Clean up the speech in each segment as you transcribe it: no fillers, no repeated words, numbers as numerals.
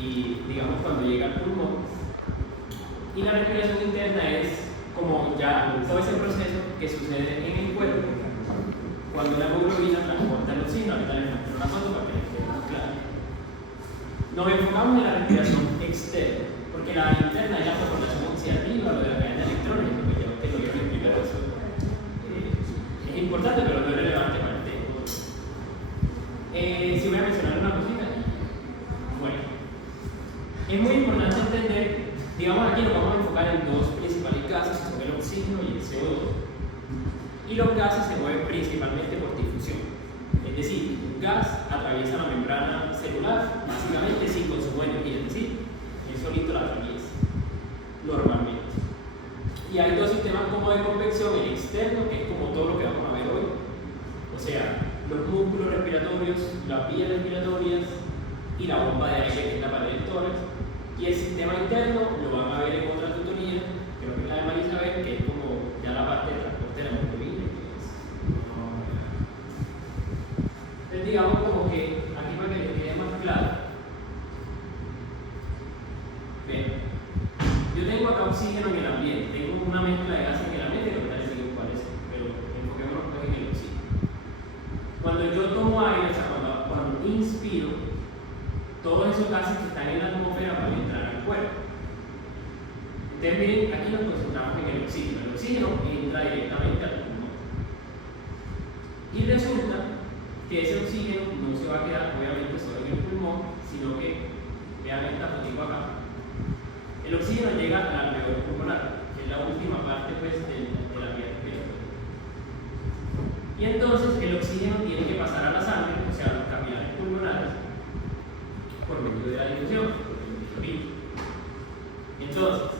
y digamos cuando llega al pulmón. Y la respiración interna es como ya todo ese proceso que sucede en el cuerpo cuando la hemoglobina transporta el oxígeno. Ahorita les muestro una foto para que les quede más claro. Nos enfocamos en la respiración externa, porque la interna es la soportación oxidativa, lo de la cadena de electrones, lo que yo tengo que explicar eso. Es importante, pero no es relevante para el tema. Si voy a mencionar una cosita. Bueno, es muy importante entender, digamos aquí nos vamos a enfocar en dos principales gases, que son el oxígeno y el CO2. Y los gases se mueven principalmente por difusión. Es decir, un gas atraviesa la membrana celular, básicamente sin consumo de energía, es decir, él solito la atraviesa, normalmente. Y hay dos sistemas como de convección, el externo, que es como todo lo que vamos a ver hoy, o sea, los músculos respiratorios, las vías respiratorias y la bomba de aire que es la pared del tórax. Y el sistema interno lo van a ver en otra tutoría, creo que es la de Marisabel, que es como ya la parte de transporte de la hemoglobina. Entonces digamos como que, aquí para que les quede más claro, ven, yo tengo acá oxígeno en el ambiente, tengo una mezcla de gases en el ambiente, que ahorita les digo cuál es, pero enfoquémonos pues en el oxígeno. Cuando yo tomo aire, o sea, cuando inspiro, todos esos gases que están en la atmósfera van a entrar al cuerpo. Entonces miren, aquí nos concentramos en el oxígeno. El oxígeno entra directamente al pulmón. Y resulta que ese oxígeno no se va a quedar obviamente solo en el pulmón, sino que, vean esta fotito acá, el oxígeno llega al alveolo pulmonar, que es la última parte pues, de la vía respiratoria. Y entonces el oxígeno tiene que pasar a la sangre, o sea, a los capilares pulmonares, por medio de la difusión, por medio del virus. Entonces,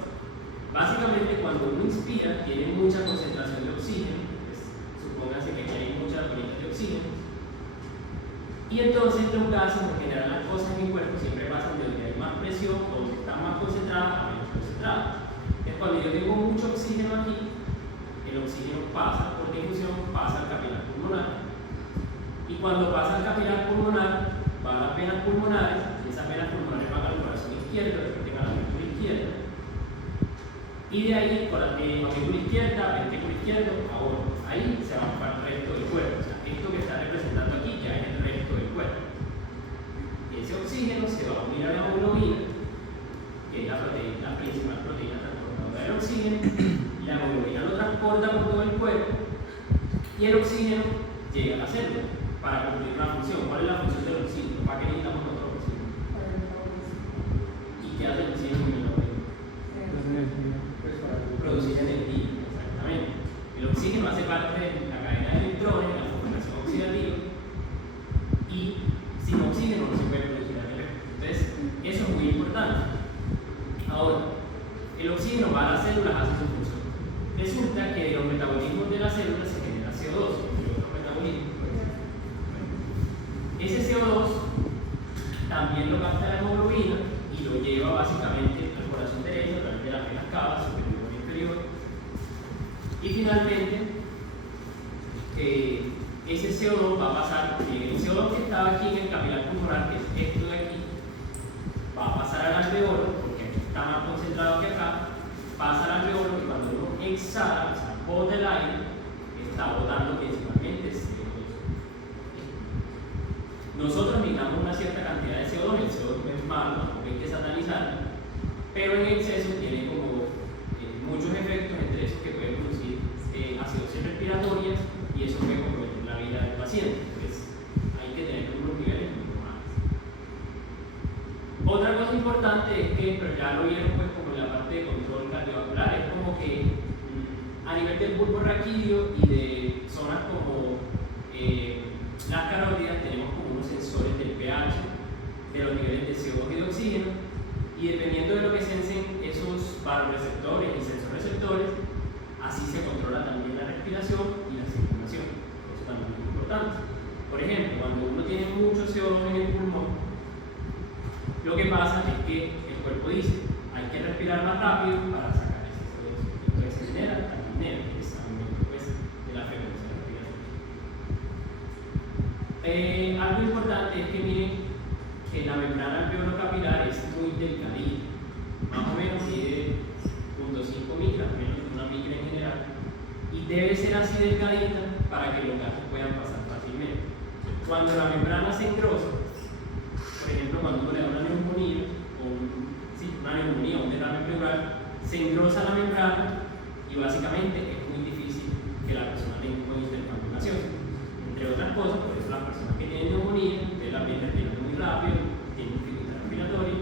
básicamente cuando uno inspira, tiene mucha concentración de oxígeno, pues, supónganse que aquí hay muchas bolitas de oxígeno, y entonces los gases, en general las cosas en el cuerpo siempre pasan de donde hay más presión, o donde están más concentradas a menos concentradas. Entonces cuando yo tengo mucho oxígeno aquí, el oxígeno pasa por difusión, pasa al capilar pulmonar, y cuando pasa al capilar pulmonar, va a las venas pulmonares, y esas venas pulmonares van al corazón izquierdo, después a la ventrícula izquierda, y de ahí, con la ventrícula izquierda, ventrículo izquierdo, ahora, ahí se va para el resto del cuerpo. O sea, esto que está representando aquí ya es el resto del cuerpo. Y ese oxígeno se va a unir a la hemoglobina, que es la principal proteína transportadora del oxígeno, y la hemoglobina lo transporta por todo el cuerpo, y el oxígeno llega a la célula para cumplir una función. ¿Cuál es la función del oxígeno? ¿Para qué necesitamos otro oxígeno? ¿Y qué hace el oxígeno en el organismo? Producir energía, exactamente. El oxígeno hace parte de la cadena de electrones, la formación oxidativa, y sin oxígeno no se puede producir energía. Entonces, eso es muy importante. Ahora, el oxígeno va a las células, hace su función. Resulta que de los metabolismos de las células se genera CO2, y otros metabolismos. Ese CO2 también lo capta la hemoglobina y lo lleva básicamente al corazón derecho a través de las venas cavas, superior y inferior. Y finalmente, ese CO2 va a pasar, el CO2 que estaba aquí en el capilar pulmonar, que es esto de aquí, va a pasar al alveolo, porque aquí está más concentrado que acá, pasa al alveolo y cuando uno exhala, o sea, bota el aire, está botando principalmente CO2. Nosotros necesitamos una cierta cantidad de CO2, el CO2 es malo, tampoco hay que satanizarlo, pero en exceso tiene como muchos efectos, entre esos que pueden producir acidosis respiratorias, y eso puede comprometer la vida del paciente. Entonces hay que tener unos niveles muy normales. Otra cosa importante es que, pero ya lo vieron pues como en la parte de control cardiovascular, es como que a nivel del bulbo raquídeo y de zonas como las carótidas tenemos como unos sensores del pH, de los niveles de CO2 y de oxígeno, y dependiendo de lo que sensen esos baroreceptores y sensorreceptores, así se controla también la respiración y la circulación. Eso también es importante. Por ejemplo, cuando uno tiene mucho CO2 en el pulmón, lo que pasa es que el cuerpo dice, hay que respirar más rápido para sacar ese CO2. Entonces se genera taquipnea, que es aumento pues, de la frecuencia respiratoria. Algo importante es que miren que la membrana alveolo-capilar es delgadita, más o menos mide 0.5 micras, menos de una micra en general, y debe ser así delgadita para que los gases puedan pasar fácilmente. Cuando la membrana se engrosa, por ejemplo, cuando uno le da una neumonía o un derrame pleural, se engrosa la membrana y básicamente es muy difícil que la persona tenga un buen intercambio gaseoso. Entre otras cosas, por eso las personas que tienen neumonía, que la piel respirando muy rápido, tienen dificultad respiratoria,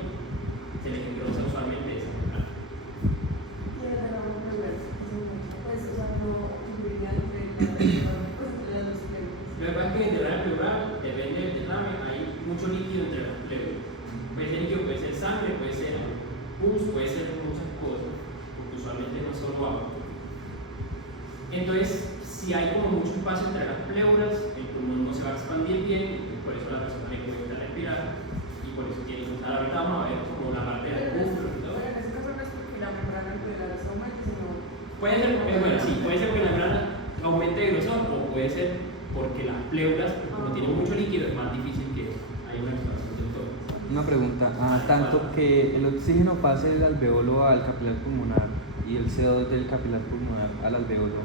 se les engrosa usualmente esa membrana. Y el derrame pleural, pues, o sea, no ocurriría entre las dos pleuras. Lo que pasa es que en el derrame pleural, depende del derrame, hay mucho líquido entre las pleuras. Puede ser líquido, puede ser sangre, puede ser pus, puede ser muchas cosas, porque usualmente no es solo agua. Entonces, si hay como mucho espacio entre las pleuras, el pulmón no se va a expandir bien, y por eso la persona le cuesta respirar, y por eso tiene que estar. Ahorita vamos a ver como la parte del búfalo y todo. Pero en ese caso no es porque la membrana pleural se aumente, sino. Puede ser, bueno, sí, puede ser que la membrana aumente de grosor, o puede ser porque las pleuras, como tienen mucho líquido, es más difícil que haya una expansión del todo. Una pregunta, tanto que el oxígeno pase del alveolo al capilar pulmonar y el CO2 del capilar pulmonar al alveolo,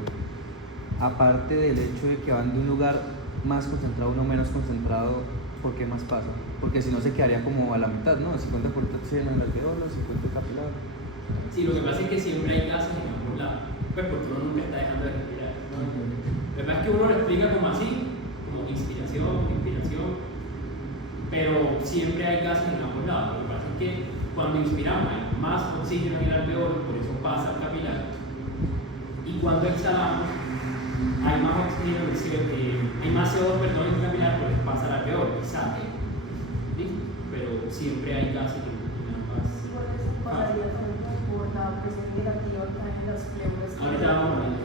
aparte del hecho de que van de un lugar más concentrado a uno menos concentrado, ¿por qué más pasa? Porque si no se quedaría como a la mitad, ¿no? 50% oxígeno en el alveolo, 50% capilar. Sí, lo que pasa es que siempre hay gases en ambos lados, pues porque uno nunca está dejando de respirar. Lo que pasa es que uno lo explica como así, como inspiración, expiración, pero siempre hay gases en ambos lados. Lo que pasa es que cuando inspiramos hay más oxígeno en el alveolo, por eso pasa al capilar, y cuando exhalamos hay más oxígeno, hay más CO2, perdón, en el capilar, por eso pasa al alveolo y sale. ¿Listo? Pero siempre hay gases en ambas. Igual eso pasaría también por la presión negativa que hay en las pleuras. Ahorita vamos a ver.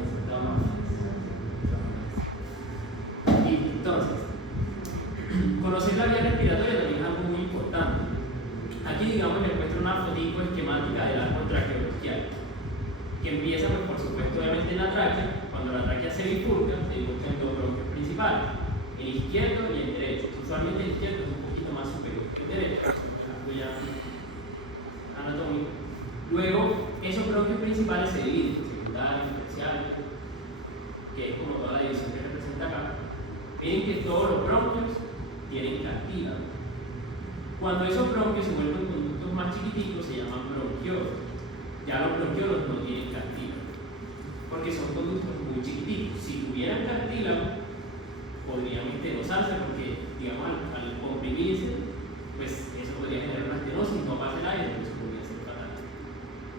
Y entonces, conocer la vía respiratoria también es algo muy importante. Aquí, digamos, les muestro una fotico esquemática del árbol traqueobronquial, que empieza, pues, por supuesto, obviamente en la tráquea. Cuando la tráquea se bifurca en dos bronquios principales, el izquierdo y el derecho. Usualmente el izquierdo es un poquito más superior que el derecho, algo ya anatómico. Luego, esos bronquios principales se dividen, secundarios, terciarios, que es como toda la división que representa acá. Miren que todos los bronquios tienen cartílago. Cuando esos bronquios se vuelven conductos más chiquiticos se llaman bronquiolos. Ya los bronquiolos no tienen cartílago, porque son conductos muy chiquititos. Si tuvieran cartílago, podrían estenosarse, porque, digamos, al comprimirse, pues eso podría generar una estenosis, no pasa el aire, entonces podría ser fatal.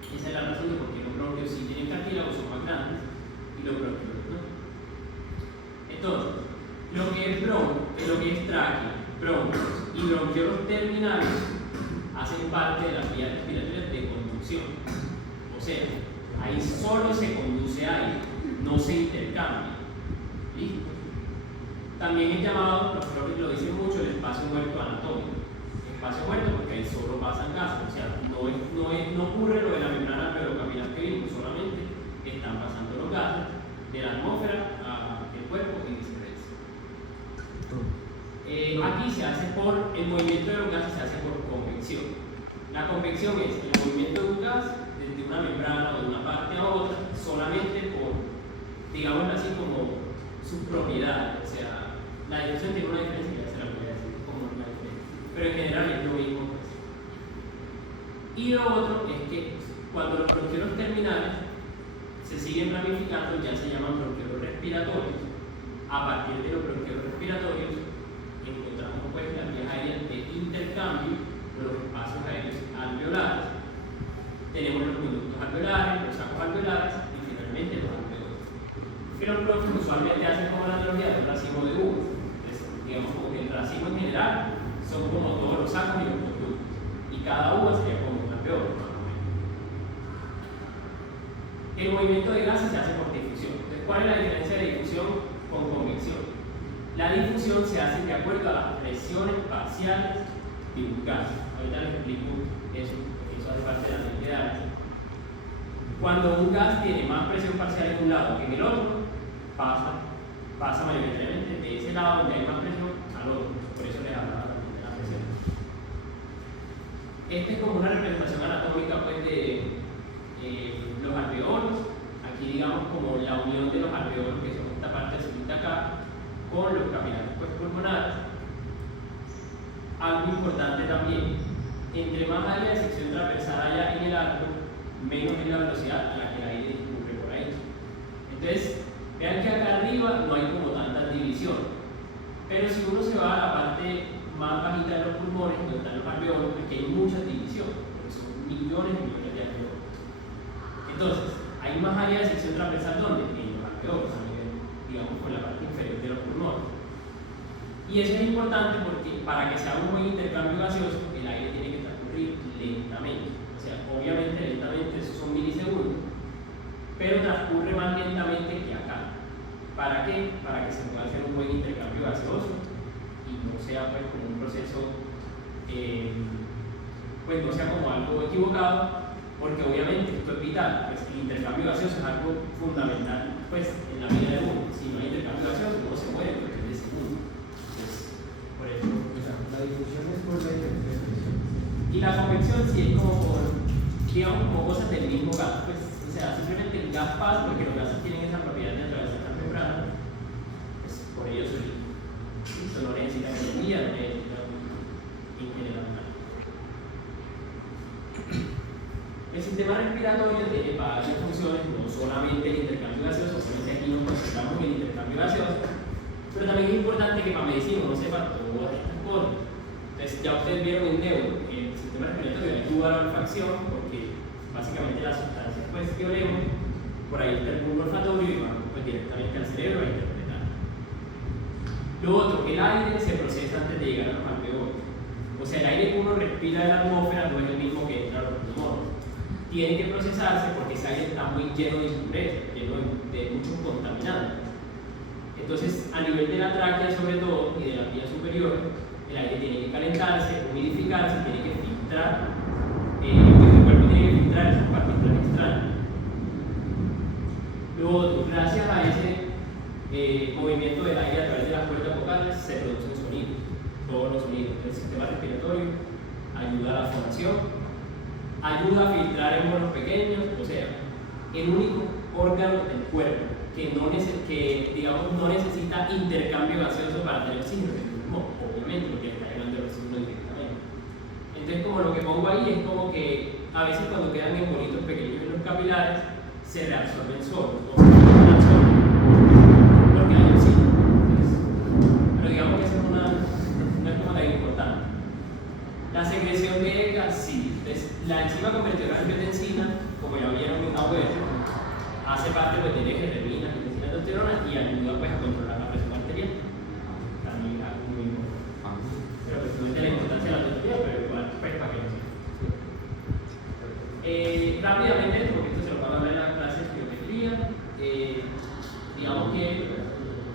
Esa es la razón de por qué los bronquios sí tienen cartílago, son más grandes, y los bronquiolos no. Entonces, lo que es tráquea, bronquios y bronquiolos terminales hacen parte de las vías respiratorias de conducción. O sea, ahí solo se conduce aire, no se intercambia. ¿Listo? También es llamado, los profesores lo dicen mucho, el espacio muerto anatómico. Espacio muerto porque ahí solo pasan gases, o sea, no ocurre lo de la membrana alveolocapilar que vimos, solamente están pasando los gases de la atmósfera al cuerpo y viceversa. Aquí se hace el movimiento de los gases se hace por convección. La convección es el movimiento de un gas desde una membrana o de una parte a otra solamente por, digámoslo así, como sus propiedades. O sea, la difusión tiene una diferencia, ya se la voy a decir como una diferencia, pero en general es lo mismo. Y lo otro es que cuando los bronquiolos terminales se siguen ramificando, ya se llaman bronquiolos respiratorios. A partir de los bronquiolos respiratorios encontramos, pues, las vías aéreas de intercambio, los espacios aéreos alveolares. Tenemos los conductos alveolares, los sacos alveolares y finalmente los alveolos. Que los bronquios usualmente hacen como la analogía de un racimo de uvas. Entonces, digamos como que el racimo en general son como todos los sacos y los conductos, y cada uva sería como un alveolo. El movimiento de gases se hace por difusión. Entonces, ¿cuál es la diferencia de difusión con convección? La difusión se hace de acuerdo a las presiones parciales de un gas. Ahorita les explico eso, porque eso hace parte de la ley de Darcy. Cuando un gas tiene más presión parcial en un lado que en el otro, pasa mayoritariamente de ese lado donde hay más presión al otro. Por eso les hablaba también de la presión. Esta es como una representación anatómica pues, de los alveolos. Aquí digamos como la unión de los alveolos, que son esta parte de acá, con los capilares pues, pulmonares. Algo importante también, entre más área de sección transversal haya en el arco, menos es la velocidad a la que el aire discurre por ahí. Entonces, vean que acá arriba no hay como tantas divisiones, pero si uno se va a la parte más bajita de los pulmones, donde están los alveolos, aquí hay muchas divisiones, porque son millones y millones de alveolos. Entonces, hay más área de sección transversal donde en los alveolos, a nivel, digamos, por la parte inferior de los pulmones. Y eso es importante porque para que se haga un buen intercambio gaseoso, el aire tiene que transcurrir lentamente. O sea, obviamente lentamente, esos son milisegundos, pero transcurre más lentamente que acá. ¿Para qué? Para que se pueda hacer un buen intercambio gaseoso y no sea pues como un proceso, pues no sea como algo equivocado, porque obviamente esto es vital, pues el intercambio gaseoso es algo fundamental pues en la vida de uno. Si no hay intercambio gaseoso, uno se muere porque es de segundo. Por eso, la difusión es por la interpretación. y la convección sí es como por, digamos, como cosas del mismo gas, pues, o sea, simplemente el gas pasa porque los gases tienen esa propiedad de atravesar la membrana, pues por ello eso no necesita energía, no necesita en general. El sistema respiratorio tiene varias funciones, no solamente el intercambio gaseoso, solamente aquí nos concentramos en el intercambio gaseoso, pero también es importante que para medicina uno sepa todas estas cosas. Entonces, ya ustedes vieron en neuro que el sistema respiratorio ayuda a la olfacción, porque básicamente las sustancias pues, que olemos, por ahí está el bulbo olfatorio y van pues, directamente al cerebro a interpretar. Lo otro, el aire se procesa antes de llegar a los alveolos. O sea, el aire que uno respira en la atmósfera no es el mismo que entra a los pulmones. Tiene que procesarse porque ese aire está muy lleno de impurezas, lleno de muchos contaminantes. Entonces, a nivel de la tráquea sobre todo y de las vías superiores, el aire tiene que calentarse, humidificarse, tiene que filtrar, el cuerpo tiene que filtrar esas partículas extrañas. Luego, gracias a ese movimiento del aire a través de las cuerdas vocales, se producen sonidos, todos los sonidos. El sistema respiratorio ayuda a la fonación, ayuda a filtrar hemorros pequeños, o sea, el único órgano del cuerpo que digamos, no necesita intercambio gaseoso para tener oxígeno, es el pulmón, obviamente, porque está llegando el oxígeno directamente. Entonces, como lo que pongo ahí es como que a veces cuando quedan embolitos pequeños en los capilares, se reabsorben solos, o se filtran solos, porque hay oxígeno. Pero digamos que eso no es como tan importante. La secreción de gas, sí. Entonces, la enzima convertidora de angiotensina, como ya vieron en la web, hace parte pues, del eje de renina, angiotensina, aldosterona y ayuda pues, a controlar la presión arterial. También es algo muy importante. Pero pues no es de la importancia de la aldosterona, pero igual pues para que lo sepan. Rápidamente, porque esto se lo van a ver en la clase de geometría, digamos que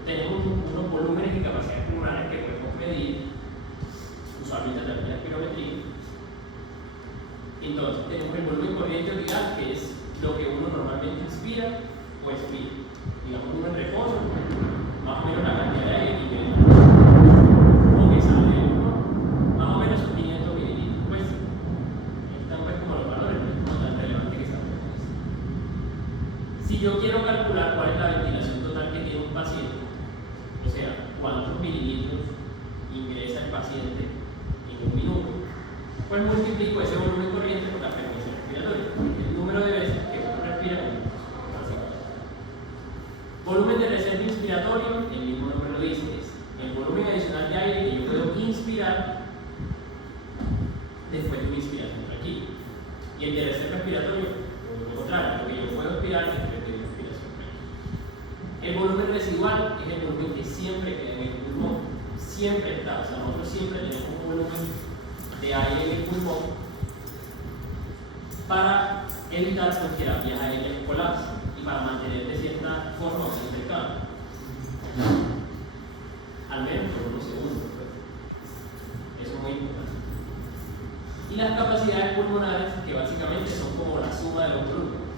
tenemos unos volúmenes y capacidades pulmonares que podemos medir, usualmente a través de la espirometría. Entonces, tenemos el volumen corriente vital, que es lo que uno normalmente inspira o expira. Digamos, uno en reposo, más o menos la cantidad de aire que libera o que sale de uno, más o menos son 500 mililitros. Pues, están pues como los valores, no es como tan relevante que salga. Si yo quiero calcular cuál es la ventilación total que tiene un paciente, o sea, cuántos mililitros ingresa el paciente en un minuto, pues multiplico ese volumen corriente por la frecuencia respiratoria, el número de veces que uno respira con un volumen de reserva inspiratorio, el mismo nombre lo dice, es el volumen adicional de aire que yo puedo inspirar después de una inspiración tranquila. Y el de reserva respiratorio, lo contrario, lo que yo puedo expirar después de una inspiración tranquila. El volumen residual es el volumen que siempre queda en el pulmón, siempre está, o sea, nosotros siempre tenemos un volumen de aire en el pulmón para evitar que las vías aéreas colapsen y para mantener de cierta forma un intercambio. Al menos por unos segundos. Eso es muy importante. Y las capacidades pulmonares, que básicamente son como la suma de los volúmenes.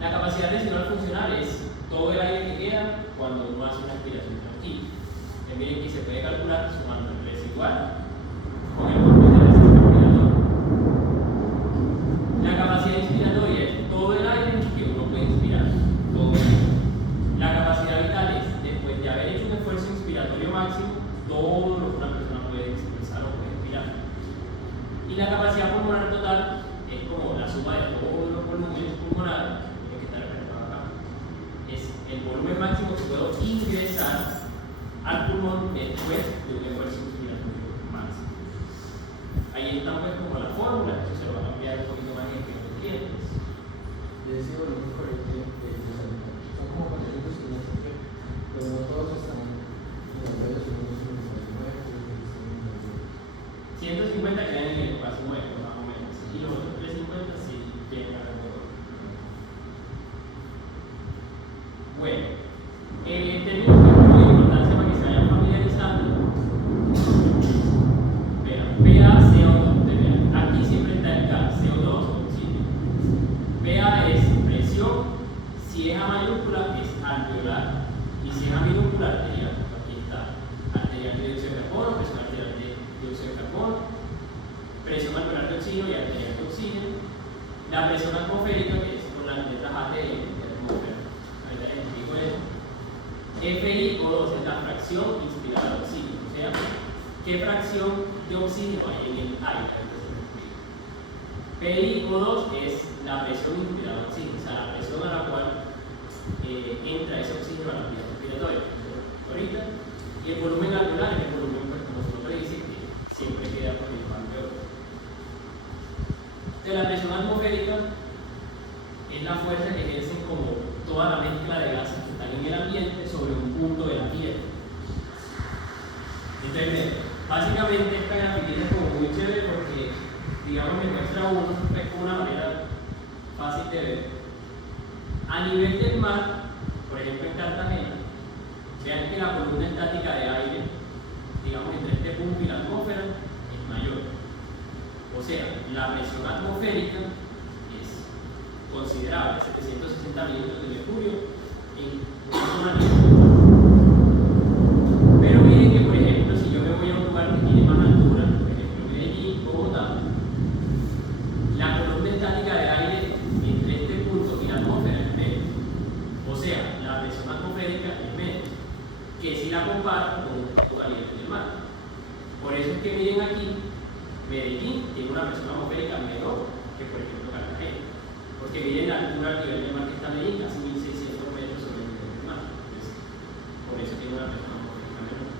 La capacidad residual funcional es todo el aire que queda cuando uno hace una aspiración tranquila. Miren que se puede calcular sumando el residual con el volumen de reserva respiratoria. Y la capacidad pulmonar total es como la suma de todos los volúmenes pulmonares, lo que está representado acá. Es el volumen máximo que puedo ingresar al pulmón después de un esfuerzo inspiratorio máximo. Ahí está pues como la fórmula, eso se lo va a cambiar un poquito más en los clientes. Y ese volumen correcto son como patrones que pero no todos están en los medios, unos en los nuevos, 150 quedan en el espacio nuevo, más o menos. Y los otros 350 sí llegan al todo. Bueno, tenemos una importancia para que se vayan familiarizando. Vean, PA, CO2. Vean, aquí siempre está el gas, CO2, oxígeno. PA es presión, si es a mayúscula es alveolar, y si es a minúscula arterial. Aquí está arterial de dióxido de carbono, presión arterial de dióxido de carbono, presión alveolar de oxígeno y arterial de oxígeno. La presión atmosférica, que es con las letras ATM de atmósfera. Ahorita les explico eso. FiO2 es la fracción inspirada de oxígeno, o sea, qué fracción de oxígeno hay en el aire. PiO2 es la presión inspirada de oxígeno, o sea, la presión a la cual entra ese oxígeno a la vía respiratoria. Ahorita, y el volumen alveolar es el volumen, pues, como su nombre dice, que siempre queda por el alveolo. De la presión atmosférica es la fuerza que ejercen como toda la mezcla de gases que están en el ambiente sobre un punto de la Tierra. Entonces, básicamente esta grafiquita es como muy chévere porque, digamos, me muestra uno, es como una manera fácil de ver. A nivel del mar, por ejemplo en Cartagena, vean que la columna estática de aire, digamos, entre este punto y la atmósfera es mayor. O sea, la presión atmosférica es considerable, 760 milímetros de mercurio en una zona libre. Pero miren que, por ejemplo, si yo me voy a un lugar que tiene más altura, por ejemplo Medellín, Bogotá, la columna estática de aire entre este punto y la atmósfera es menos. O sea, la presión atmosférica es menos, que si la comparo con un punto caliente del mar. Por eso es que miren aquí, Medellín tiene una presión atmosférica menor que, por ejemplo, Cartagena. Porque miren la altura al nivel del mar que está Medellín, casi 1600 metros sobre el nivel del mar. Entonces, por eso tiene una presión atmosférica menor.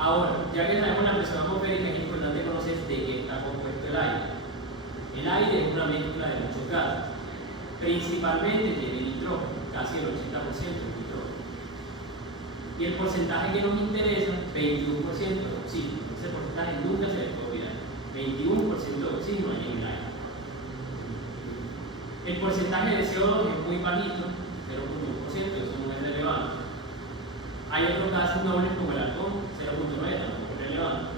Ahora, ya que sabemos la presión atmosférica, es importante conocer de qué está compuesto el aire. El aire es una mezcla de muchos gases, principalmente de nitrógeno, casi el 80% de nitrógeno. Y el porcentaje que nos interesa, 21% de oxígeno. Ese porcentaje nunca se les puede olvidar. 21% de oxígeno hay en el aire. El porcentaje de CO2 es muy bajito, 0.1%, eso no es relevante. Hay otros gases nobles como el argón, 0.9, tampoco es relevante.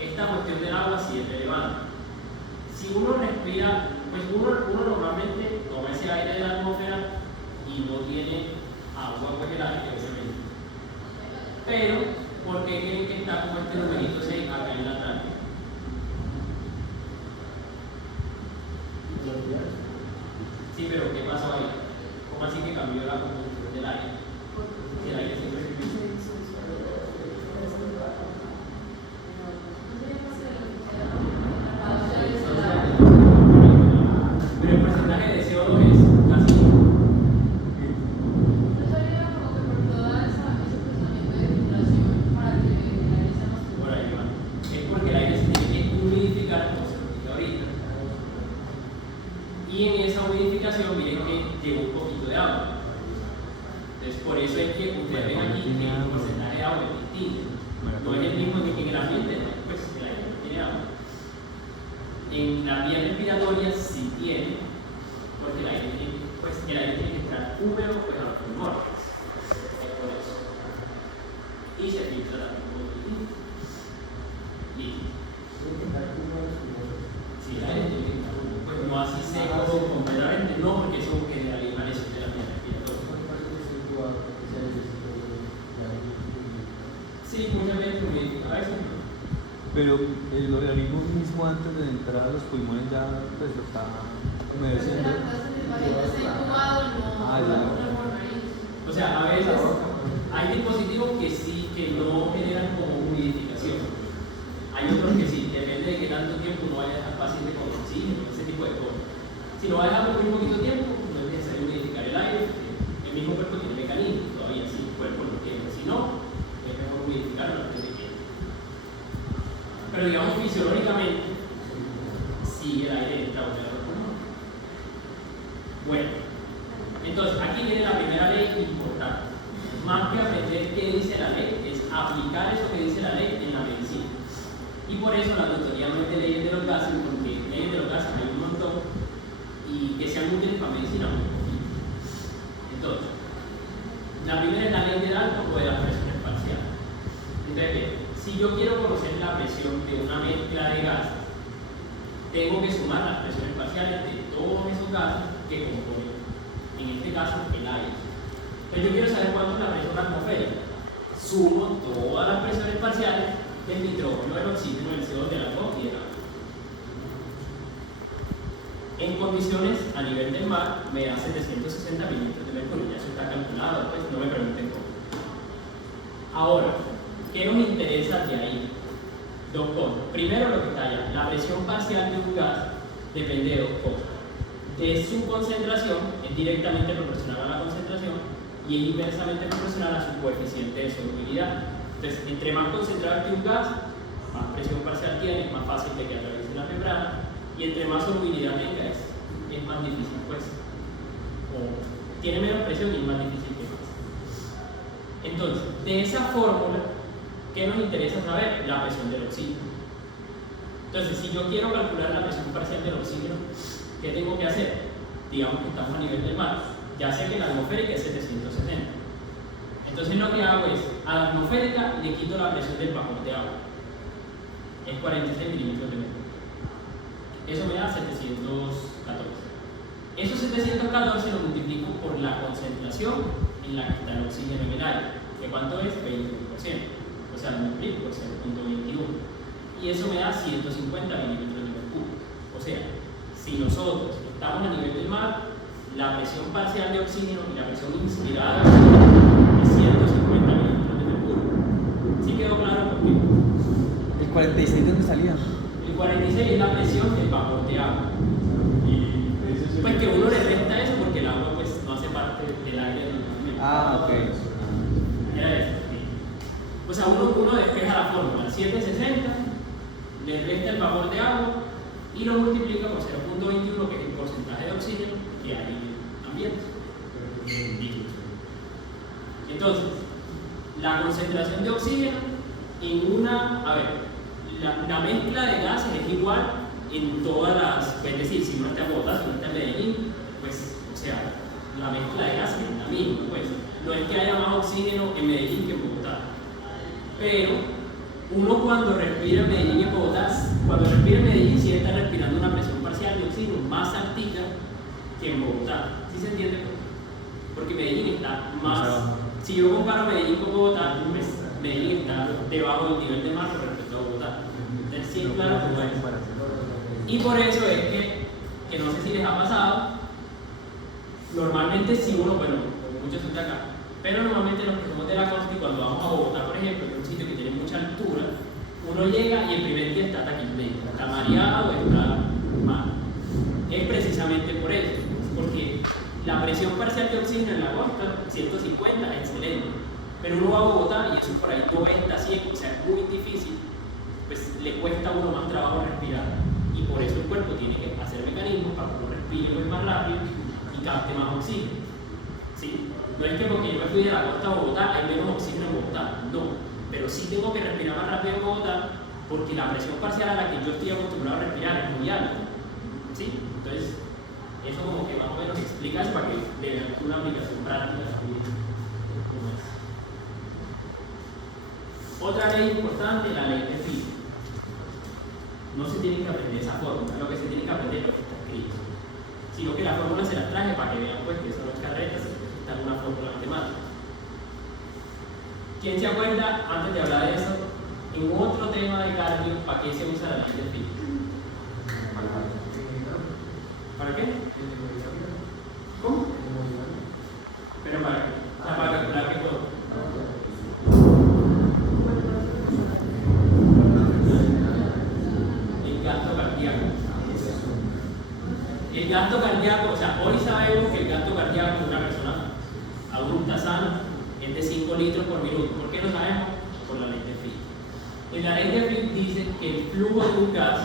Esta cuestión del agua sí es relevante. Si uno respira, pues uno normalmente toma ese aire de la atmósfera y no tiene agua, pues el aire, obviamente. Pero, ¿por qué creen que está como este numerito 6 acá en la Antártida? Sí, pero ¿qué pasó ahí? ¿Cómo así que cambió la composición del aire? Si el aire siempre es difícil. Pero el porcentaje de CO2 es casi por ahí va. Es porque el aire se tiene que humidificar, como se lo dije ahorita. Y en esa humidificación, miren que llegó un poquito de agua. Entonces, por eso es que ustedes ven aquí que el porcentaje de agua es distinto. No es el mismo que en el ambiente, pues el aire no tiene agua. En la vía respiratoria sí tiene, porque el aire tiene que estar húmedo pues, a los pulmones. Es por eso. Y se filtra también con el listo. Sí, el aire tiene que estar húmedo. Pues no así seco completamente, no, porque eso genera animales de la vía respiratoria. Sí, muchas veces a veces no. Pero el organismo mismo antes de entrar a los pulmones ya pues está humedeciendo. O sea, a veces hay dispositivos que sí, que no generan como humidificación. va a dejar por muy poquito tiempo, no es necesario humidificar el aire, el mismo cuerpo tiene mecanismos, todavía sí, el cuerpo lo tiene, si no, es mejor humidificarlo antes de que. Pero digamos fisiológicamente, sí el aire entra por el pulmón. Bueno, entonces aquí viene la primera ley importante. Más que aprender qué dice la ley, es aplicar eso que dice la ley en la medicina. Y por eso la doctoría no es de leyes de los gases, porque leyes de los gases hay un montón y que sean útiles para medicina muy poquito. Entonces, la primera es la ley del alto o de las presiones parciales. Entonces, si yo quiero conocer la presión de una mezcla de gases, tengo que sumar las presiones parciales de todos esos gases que componen, en este caso, el aire. Entonces, yo quiero saber cuánto es la presión atmosférica. Sumo todas las presiones parciales del nitrógeno, del oxígeno, del CO2, del argón y del agua. En condiciones a nivel del mar me da 760 mililitros de mercurio, ya eso está calculado, pues no me pregunten cómo. Ahora, ¿qué nos interesa de ahí? Dos cosas. Primero, lo que está allá, la presión parcial de un gas depende de dos cosas. De su concentración, es directamente proporcional a la concentración y es inversamente proporcional a su coeficiente de solubilidad. Entonces, entre más concentrado esté un gas, más presión parcial tiene, es más fácil de que atraviese la membrana, y entre más solubilidad tenga, es más difícil, pues. O tiene menos presión y es más difícil que pase. Entonces, de esa fórmula, ¿qué nos interesa saber? La presión del oxígeno. Entonces, si yo quiero calcular la presión parcial del oxígeno, ¿qué tengo que hacer? Digamos que estamos a nivel del mar. Ya sé que la atmosférica es 760. Entonces lo que hago es, a la atmosférica le quito la presión del vapor de agua. Es 46 milímetros de mercurio. Eso me da 714. Esos 714 lo multiplico por la concentración en la que está el oxígeno en el aire. ¿Que cuánto es? 21%. O sea, lo multiplico por 0.21. Y eso me da 150 milímetros de mercurio. O sea, si nosotros estamos a nivel del mar, la presión parcial de oxígeno y la presión inspirada de oxígeno es 150 milímetros de mercurio. ¿Sí quedó claro por qué? ¿El 46 dónde salía? El 46 es la presión del vapor de agua. Pues que uno le resta eso porque el agua pues, no hace parte del aire normalmente. Ah, ok. Era eso. O sea, uno despeja la fórmula, 760, le resta el vapor de agua y lo multiplica por 0.21, que es el porcentaje de oxígeno que hay en el ambiente. Entonces, la concentración de oxígeno en una, a ver, la mezcla de gases es igual en todas las, es decir, si uno está en Bogotá, si uno está en Medellín, pues, o sea, la mezcla de gases es la misma, pues, no es que haya más oxígeno en Medellín que en Bogotá, pero uno cuando respira en Medellín y en Bogotá, cuando respira en Medellín sí está respirando una presión parcial de oxígeno más altita que en Bogotá, ¿sí se entiende? Porque Medellín está más, si yo comparo Medellín con Bogotá, pues Medellín está debajo del nivel de mar con respecto a Bogotá. Entonces sí, claro, como es. Y por eso es que no sé si les ha pasado, normalmente si uno, bueno, muchos son de acá, pero normalmente los que somos de la costa y cuando vamos a Bogotá, por ejemplo, que es un sitio que tiene mucha altura, uno llega y el primer día está taquipléjico, está mareado, está mal. Es precisamente por eso, porque la presión parcial de oxígeno en la costa, 150, es excelente, pero uno va a Bogotá y eso es por ahí 90, 100, o sea, es muy difícil, pues le cuesta a uno más trabajo respirar. Y por eso el cuerpo tiene que hacer mecanismos para que uno respire pues, más rápido y capte más oxígeno. ¿Sí? No es que porque yo me fui de la costa a Bogotá hay menos oxígeno en Bogotá, no. Pero sí tengo que respirar más rápido en Bogotá porque la presión parcial a la que yo estoy acostumbrado a respirar es muy alta. ¿Sí? Entonces, eso como que más o menos explica eso para que vean una aplicación práctica también. Otra ley importante, la ley de Fick. No se tiene que aprender esa fórmula, lo que se tiene que aprender es lo que está escrito. Sino que la fórmula se la traje para que vean pues, que eso no es carrera, está en una fórmula matemática. ¿Quién se acuerda, antes de hablar de eso, en otro tema de cardio, para qué se usa la ley de Fick? ¿Para qué? ¿Cómo? ¿Pero para qué? O sea, para calcular qué puedo. El gasto cardíaco. El gasto cardíaco La ley de Fick dice que el flujo de un gas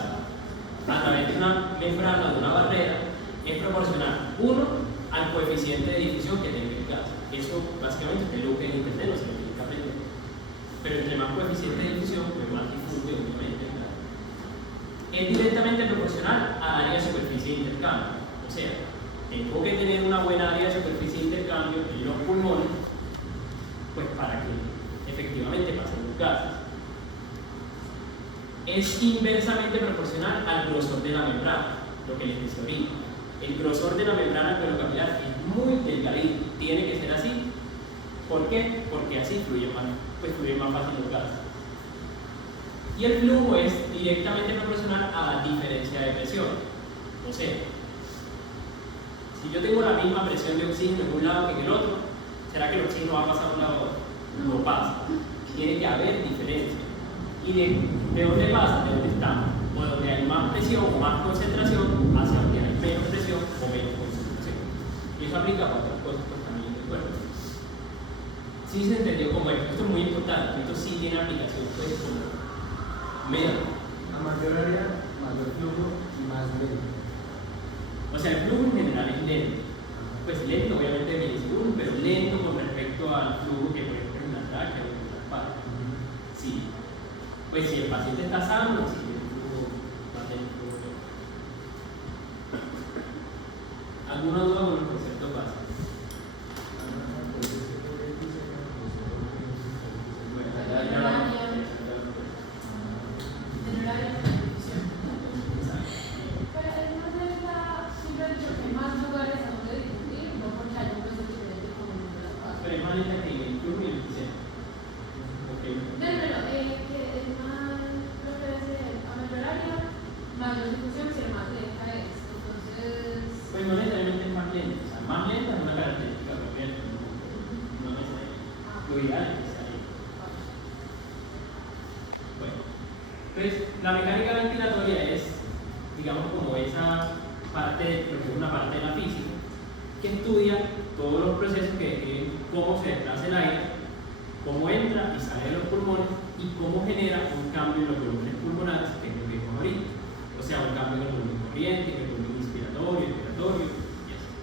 a través de una membrana o de una barrera es proporcional, 1, al coeficiente de difusión que tenga el gas. Eso básicamente es lo que en internet no se lo tiene que aprender. Pero entre más coeficiente de difusión, pues más difuso obviamente el gas. Es directamente proporcional al área de superficie de intercambio. O sea, tengo que tener una buena área de superficie de intercambio en los pulmones, pues para que efectivamente pasen los gases. Es inversamente proporcional al grosor de la membrana, lo que les decía ahorita. El grosor de la membrana alveolo-capilar es muy delgadito, tiene que ser así. ¿Por qué? Porque así fluyen más fácil los gases. Y el flujo es directamente proporcional a la diferencia de presión. O sea, si yo tengo la misma presión de oxígeno en un lado que en el otro, ¿será que el oxígeno va a pasar de un lado a otro? No pasa. Tiene que haber diferencia. ¿Y de dónde pasa? De dónde estamos. O donde hay más presión o más concentración, hacia donde hay menos presión o menos concentración. Y eso aplica para otras cosas pues, también del cuerpo. Sí se entendió como esto. Esto es muy importante. Esto sí tiene aplicación. Pues, como menos. A mayor área, mayor flujo y más lento. O sea, el flujo en general es lento. Pues lento, obviamente, de milisegundos, pero lento con respecto al flujo que puede presentar que en otras partes. Sí. Pues si el paciente está sano, si el flujo va a tener flujo. ¿Alguna duda con el concepto básico? Entonces, la mecánica ventilatoria es, digamos, como esa parte, porque es una parte de la física, que estudia todos los procesos que describen cómo se desplaza el aire, cómo entra y sale de los pulmones y cómo genera un cambio en los volúmenes pulmonares, que es lo que vimos ahorita. O sea, un cambio en el volumen corriente, en el volumen inspiratorio, expiratorio, y así.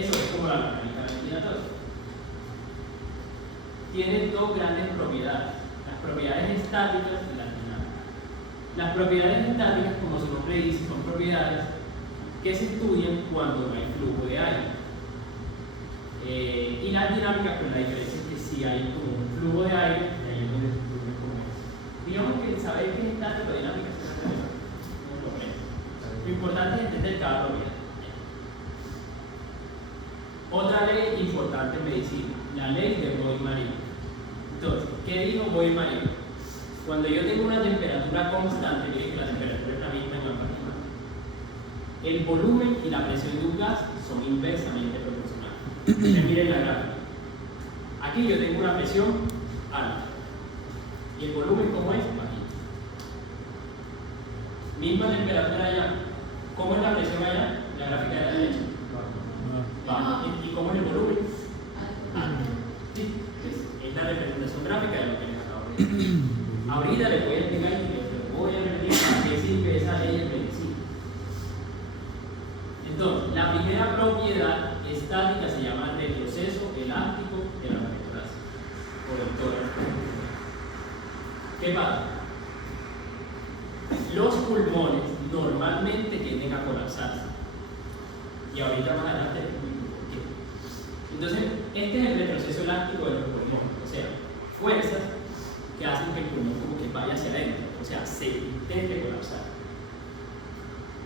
Eso es como la mecánica ventilatoria. Tiene dos grandes propiedades. Las propiedades estáticas y las dinámicas. Las propiedades estáticas, como su nombre dice, son propiedades que se estudian cuando no hay flujo de aire. Y las dinámicas, pues la diferencia es que si hay como un flujo de aire, ahí es donde se fluye como es. Digamos que saber qué es estático o dinámica es no lo creo. Lo importante es entender cada propiedad. Otra ley importante en medicina, la ley de Boyd-Marie. Entonces, ¿qué dijo Boyd-Marie? Cuando yo tengo una temperatura constante, yo dije que la temperatura es la misma en ambas partículas, el volumen y la presión de un gas son inversamente proporcionales. Entonces, miren la gráfica. Aquí yo tengo una presión alta y el volumen, ¿cómo es? Bajito. Misma temperatura allá. ¿Cómo es la presión allá? La gráfica de la derecha. Baja. ¿Y cómo es el volumen? Alto. Sí, es la representación gráfica de lo que les acabo de decir. Ahorita les voy a explicar y les voy a repetir para qué sirve esa ley en medicina. Entonces, la primera propiedad estática se llama retroceso elástico de la penetración o del tórax. ¿Qué pasa? Los pulmones normalmente tienden a colapsarse. Y ahorita más adelante les explico por qué. Entonces, este es el retroceso elástico de los pulmones, o sea, fuerzas que hacen que el pulmón como que vaya hacia adentro, o sea, se intente colapsar.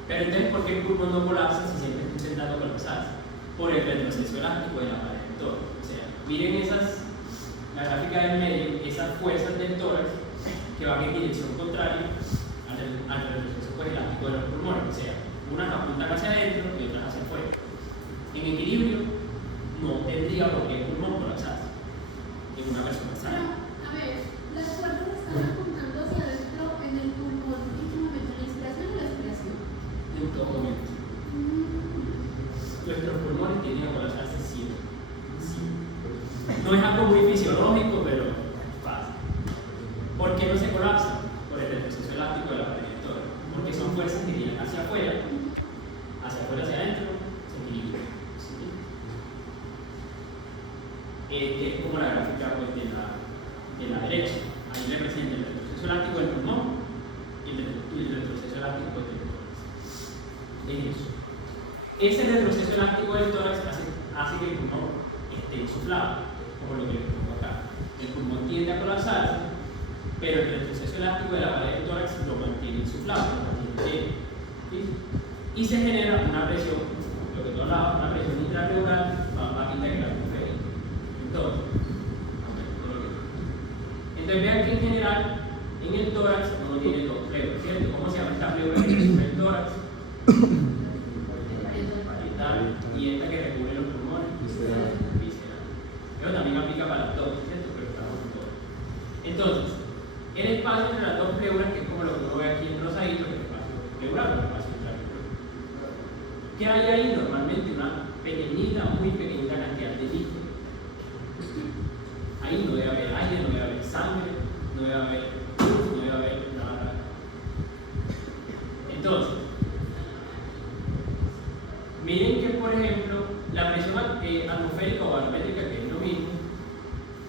Pero entonces, ¿por qué el pulmón no colapsa si siempre está intentando colapsarse? Por el retroceso elástico de la pared del tórax. O sea, miren la gráfica del medio, esas fuerzas del tórax que van en dirección contraria al retroceso elástico de los pulmones. O sea, unas apuntan hacia adentro y otras hacia afuera. En equilibrio, no tendría por qué el pulmón colapsarse en una persona sana. A ver, las fuerzas están apuntando hacia adentro en el pulmón en qué momento, la inspiración o la expiración. En todo momento. Nuestros pulmones tienden a colapsarse siempre. No es algo muy fisiológico, pero pasa. ¿Por qué no se colapsa? colapsa por el retroceso elástico de la pared del tórax, porque son fuerzas que vienen hacia afuera, hacia adentro, se equilibran. ¿Sí? Que es como la gráfica pues, de la derecha. Ahí representa el retroceso elástico del pulmón y el retroceso elástico del tórax. Es eso. Ese retroceso elástico del tórax hace que el pulmón esté insuflado, como lo que les pongo acá. El pulmón tiende a colapsarse, pero el retroceso elástico de la pared del tórax lo mantiene insuflado, lo mantiene lleno. ¿Sí? Y se genera una presión, lo que tú hablabas, una presión intrapleural más bajita que la atmosférica. Entonces vean que en general en el tórax uno tiene dos pleuras, ¿cierto? ¿Cómo se llama esta pleura que recubre el tórax? Parietal. Y esta que recubre los pulmones. Visceral. Eso también aplica para el abdomen, ¿cierto? Pero para los todo. Entonces, el espacio entre las dos pleuras, que es como lo que uno ve aquí en rosadito, que es el espacio pleural o el espacio intrapleural. ¿Qué hay ahí? Normalmente una pequeñita, muy pequeñita cantidad de líquido. Ahí no debe haber aire, no debe haber sangre, no debe haber luz, no debe haber nada. Entonces, miren que, por ejemplo, la presión atmosférica o barométrica, que es lo mismo,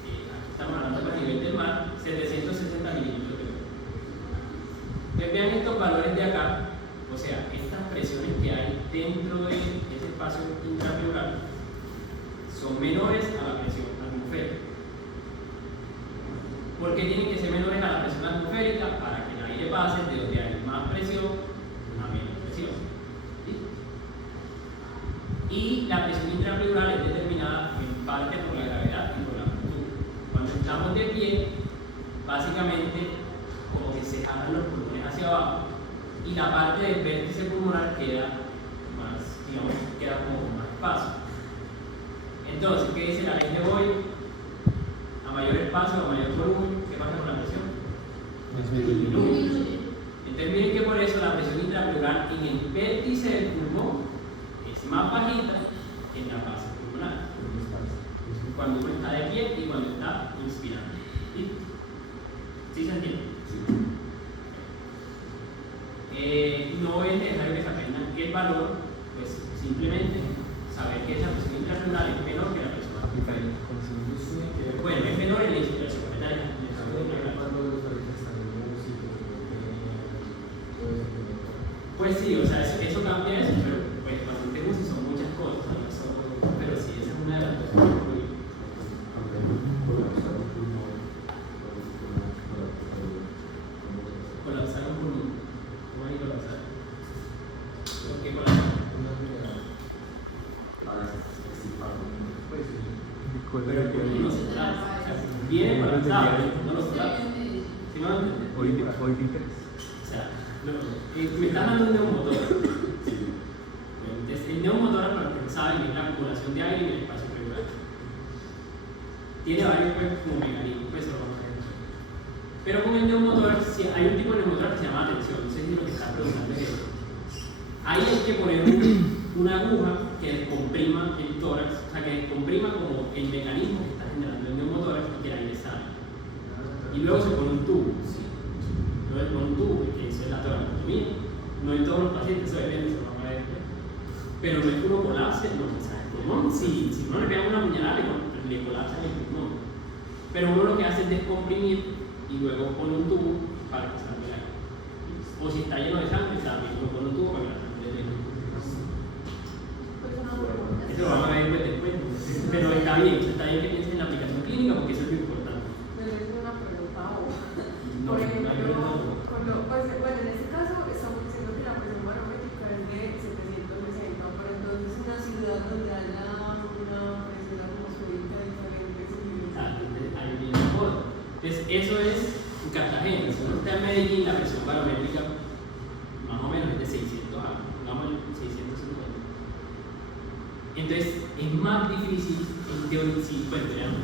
aquí estamos hablando a nivel del mar, 760 milímetros de mercurio. Entonces, vean estos valores de acá, o sea, estas presiones que hay dentro de ese espacio intrapleural son menores a la presión atmosférica. ¿Por qué tienen que ser menores a la presión atmosférica? Para que el aire pase de donde hay más presión a menos presión. ¿Sí? Y la presión intrapleural es determinada en parte por la gravedad y por la amplitud. Cuando estamos de pie, básicamente como que se jalan los pulmones hacia abajo y la parte del vértice pulmonar queda más, digamos, queda como con más espacio. Entonces, ¿qué dice la ley de Boyle? A mayor espacio, a mayor volumen, ¿qué pasa con la presión? Disminuye. Entonces miren que por eso la presión intrapleural en el vértice del pulmón es más bajita que en la base pulmonar. Cuando uno está de pie y cuando está inspirando. ¿Listo? ¿Sí se entiende? No es necesario que se aprendan el valor, pues simplemente saber que esa presión intrapleural es menor que la presión atmosférica. Bueno, es menor en la inspiración. Pues sí, o sea, eso cambia eso, pero pues cuando te gusta son muchas cosas, ¿no? Pero sí, esa es una de las cosas. Colapsar un pulmón. ¿Cómo hay que colapsar? ¿Por qué colapsar? Pero ¿por qué no se colapsa? O sea, viene colapsado, no lo colapsa. ¿Sí me van a entender? Hoy vi tres. O sea, me están dando un neumotor. El neumotor, para los que saben, es la acumulación de aire en el espacio pleural. Tiene varios pues, como mecanismos, pues, pero con el neumotor, si hay un tipo de neumotor que se llama tensión, no sé si lo que está preguntando es eso. Ahí hay que poner una aguja que descomprima el tórax, o sea, que descomprima como el mecanismo que está generando el neumotórax y que el aire sale. Y luego se pone un tubo, ¿sí? Luego se pone un tubo, que eso es la toracotomía. No en todos los pacientes, eso depende, se va a ver después. Pero no es que uno colapse, no, o sea, el pulmón, si uno le pega una puñalada, le colapsa el pulmón. Pero uno lo que hace es descomprimir y luego pone un tubo para que salga el aire. O si está lleno de sangre, también uno pone un tubo para que la sangre llegue. Eso lo vamos a ver después. Pero está bien que piensen en la aplicación clínica porque eso es lo importante. Pero es una pregunta ahora. No, Por ejemplo, no hay pregunta. bueno, en este caso estamos diciendo que la presión barométrica es de 760, pero entonces una ciudad donde haya una presión atmosférica diferente. Ahí viene la foto. Entonces, eso es en Cartagena. Si uno está en Medellín, la presión barométrica más o menos es de 600 años, digamos 650. Entonces, es más difícil, en teoría, sí, pues,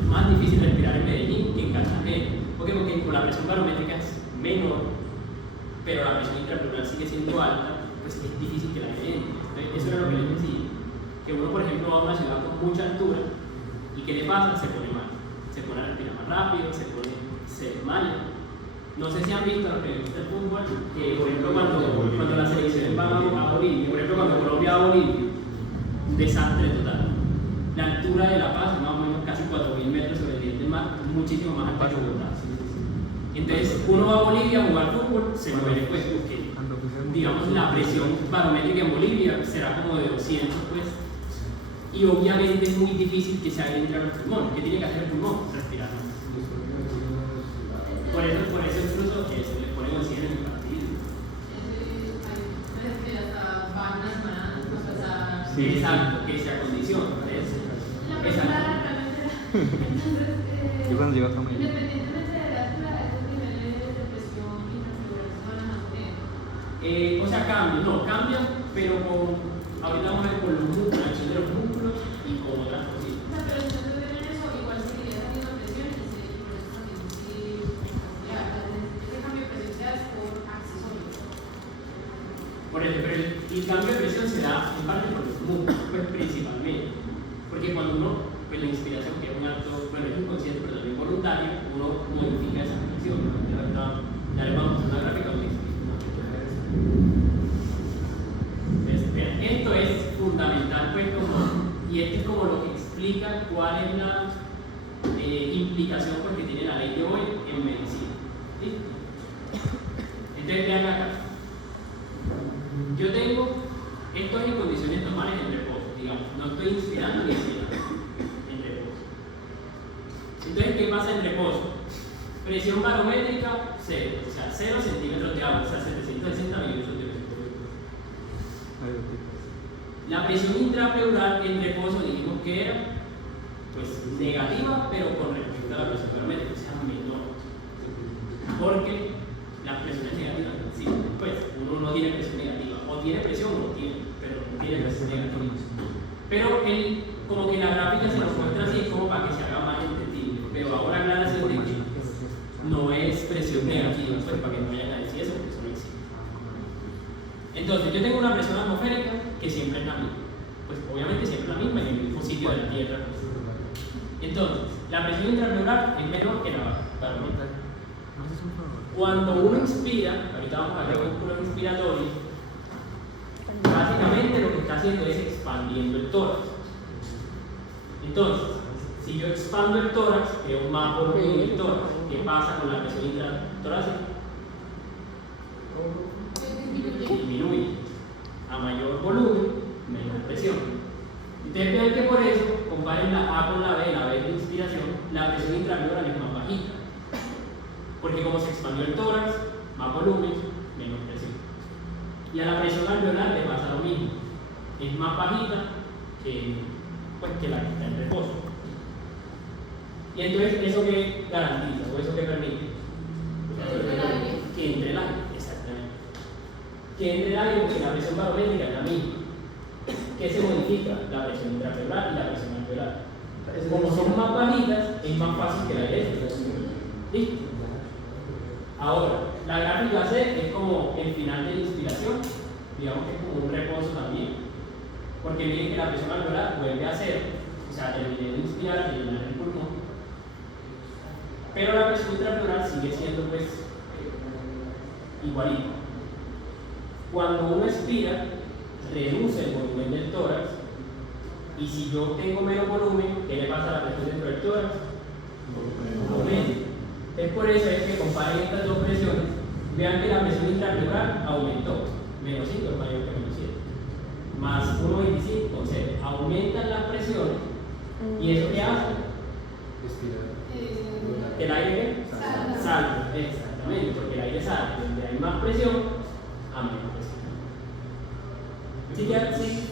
más difícil respirar en Medellín que en Cartagena. ¿Por qué? Porque la presión barométrica es menor, pero la presión intrapleural sigue siendo alta, pues es difícil que la aire entre. Entonces, eso era lo que les decía. Que uno, por ejemplo, va a una ciudad con mucha altura y ¿qué le pasa? Se pone mal. Se pone a respirar más rápido, se desmaya. No sé si han visto en los periodistas del fútbol que, por ejemplo, cuando las selecciones van a Bolivia, por ejemplo, cuando Colombia va a Bolivia, un desastre total. La altura de La Paz es más o menos casi 4.000 metros sobre el nivel del mar, muchísimo más alta que Bogotá. Entonces, uno va a Bolivia a jugar fútbol, se muere pues porque, digamos, la presión barométrica en Bolivia será como de 200 pues, y obviamente es muy difícil que se haga entrar al pulmón. ¿Qué tiene que hacer el pulmón? Respirar. Por eso incluso que se le pone oxígeno en el partido. Sí, exacto, que se acondiciona. Yo cuando llego a comer. Independientemente de la altura, estos niveles de presión intracelular se van a mantener. O sea, cambian, pero ahorita vamos a ver con los músculos, la acción de los músculos y con otras cositas. O sea, pero si no se ven eso, igual seguiría esa misma presión y por eso también sí, ese cambio de presión se hace por accesorios. Por eso, pero el cambio de presión se da en parte por los músculos, pues principalmente. Porque cuando uno, pues la inspiración, que es un acto, bueno, es inconsciente, pero también voluntario, uno modifica esa presión. Ya les vamos a hacer una gráfica donde explico. Esto es fundamental, pues, y esto es como lo que explica cuál es la implicación porque tiene la ley de hoy en medicina. ¿Sí? Entonces, vean acá. Yo tengo, esto es en condiciones normales en reposo, digamos, no estoy inspirando ni expirando en reposo. Entonces, ¿qué pasa en reposo? Presión barométrica, 0, o sea, 0 centímetros de agua, o sea, 760 mililitros de mercurio. La presión intrapleural en reposo dijimos que era pues negativa, pero con respecto a la presión barométrica, o sea, menor. Porque las presiones negativas no existen. Pues uno no tiene presión negativa, o tiene presión o no tiene, pero no tiene presión negativa. Pero como que la gráfica se nos muestra así, como para que se haga más entendible. Pero ahora aclaración de que no es presión negativa, pues para que no haya que decir eso, porque eso no existe. Entonces, yo tengo una presión atmosférica que siempre es la misma. Pues obviamente siempre es la misma en el mismo sitio de la Tierra. Entonces, la presión intrapleural es menor que la barométrica. Cuando uno inspira, ahorita vamos a ver el músculo inspiratorio, básicamente lo que está haciendo es expandiendo el tórax. Entonces, si yo expando el tórax, creo más volumen del tórax. ¿Qué pasa con la presión intratorácica? Disminuye. A mayor volumen, menor presión. Ustedes vean que por eso, comparen la A con la B es la inspiración, la presión intrapleural es más bajita. Porque como se expandió el tórax, más volumen, menos presión. Y a la presión alveolar le pasa lo mismo. Es más bajita que la que está en reposo. Y entonces, ¿eso qué garantiza o eso qué permite? Que entre el aire, exactamente. Que entre el aire porque la presión barométrica es la misma. ¿Qué se modifica? La presión intrapleural y la presión alveolar. Como son más bajitas, es más fácil que la aire entre. ¿Listo? Ahora, la gráfica C es como el final de la inspiración, digamos que es como un reposo también, porque miren que la presión alveolar vuelve a cero, o sea, terminé de inspirar y llenar el pulmón, pero la presión intrapleural sigue siendo pues igualita. Cuando uno expira, reduce el volumen del tórax, y si yo tengo menos volumen, ¿qué le pasa a la presión dentro del tórax? Aumenta. Es por eso es que comparen estas dos presiones, vean que la presión intrapleural aumentó, menos 5 es mayor que menos 7, más 1,25, o sea, aumentan las presiones, y eso qué hace? ¿El aire qué? Sale, exactamente, porque el aire sale, donde hay más presión, a menos presión. ¿Sí ya? Sí.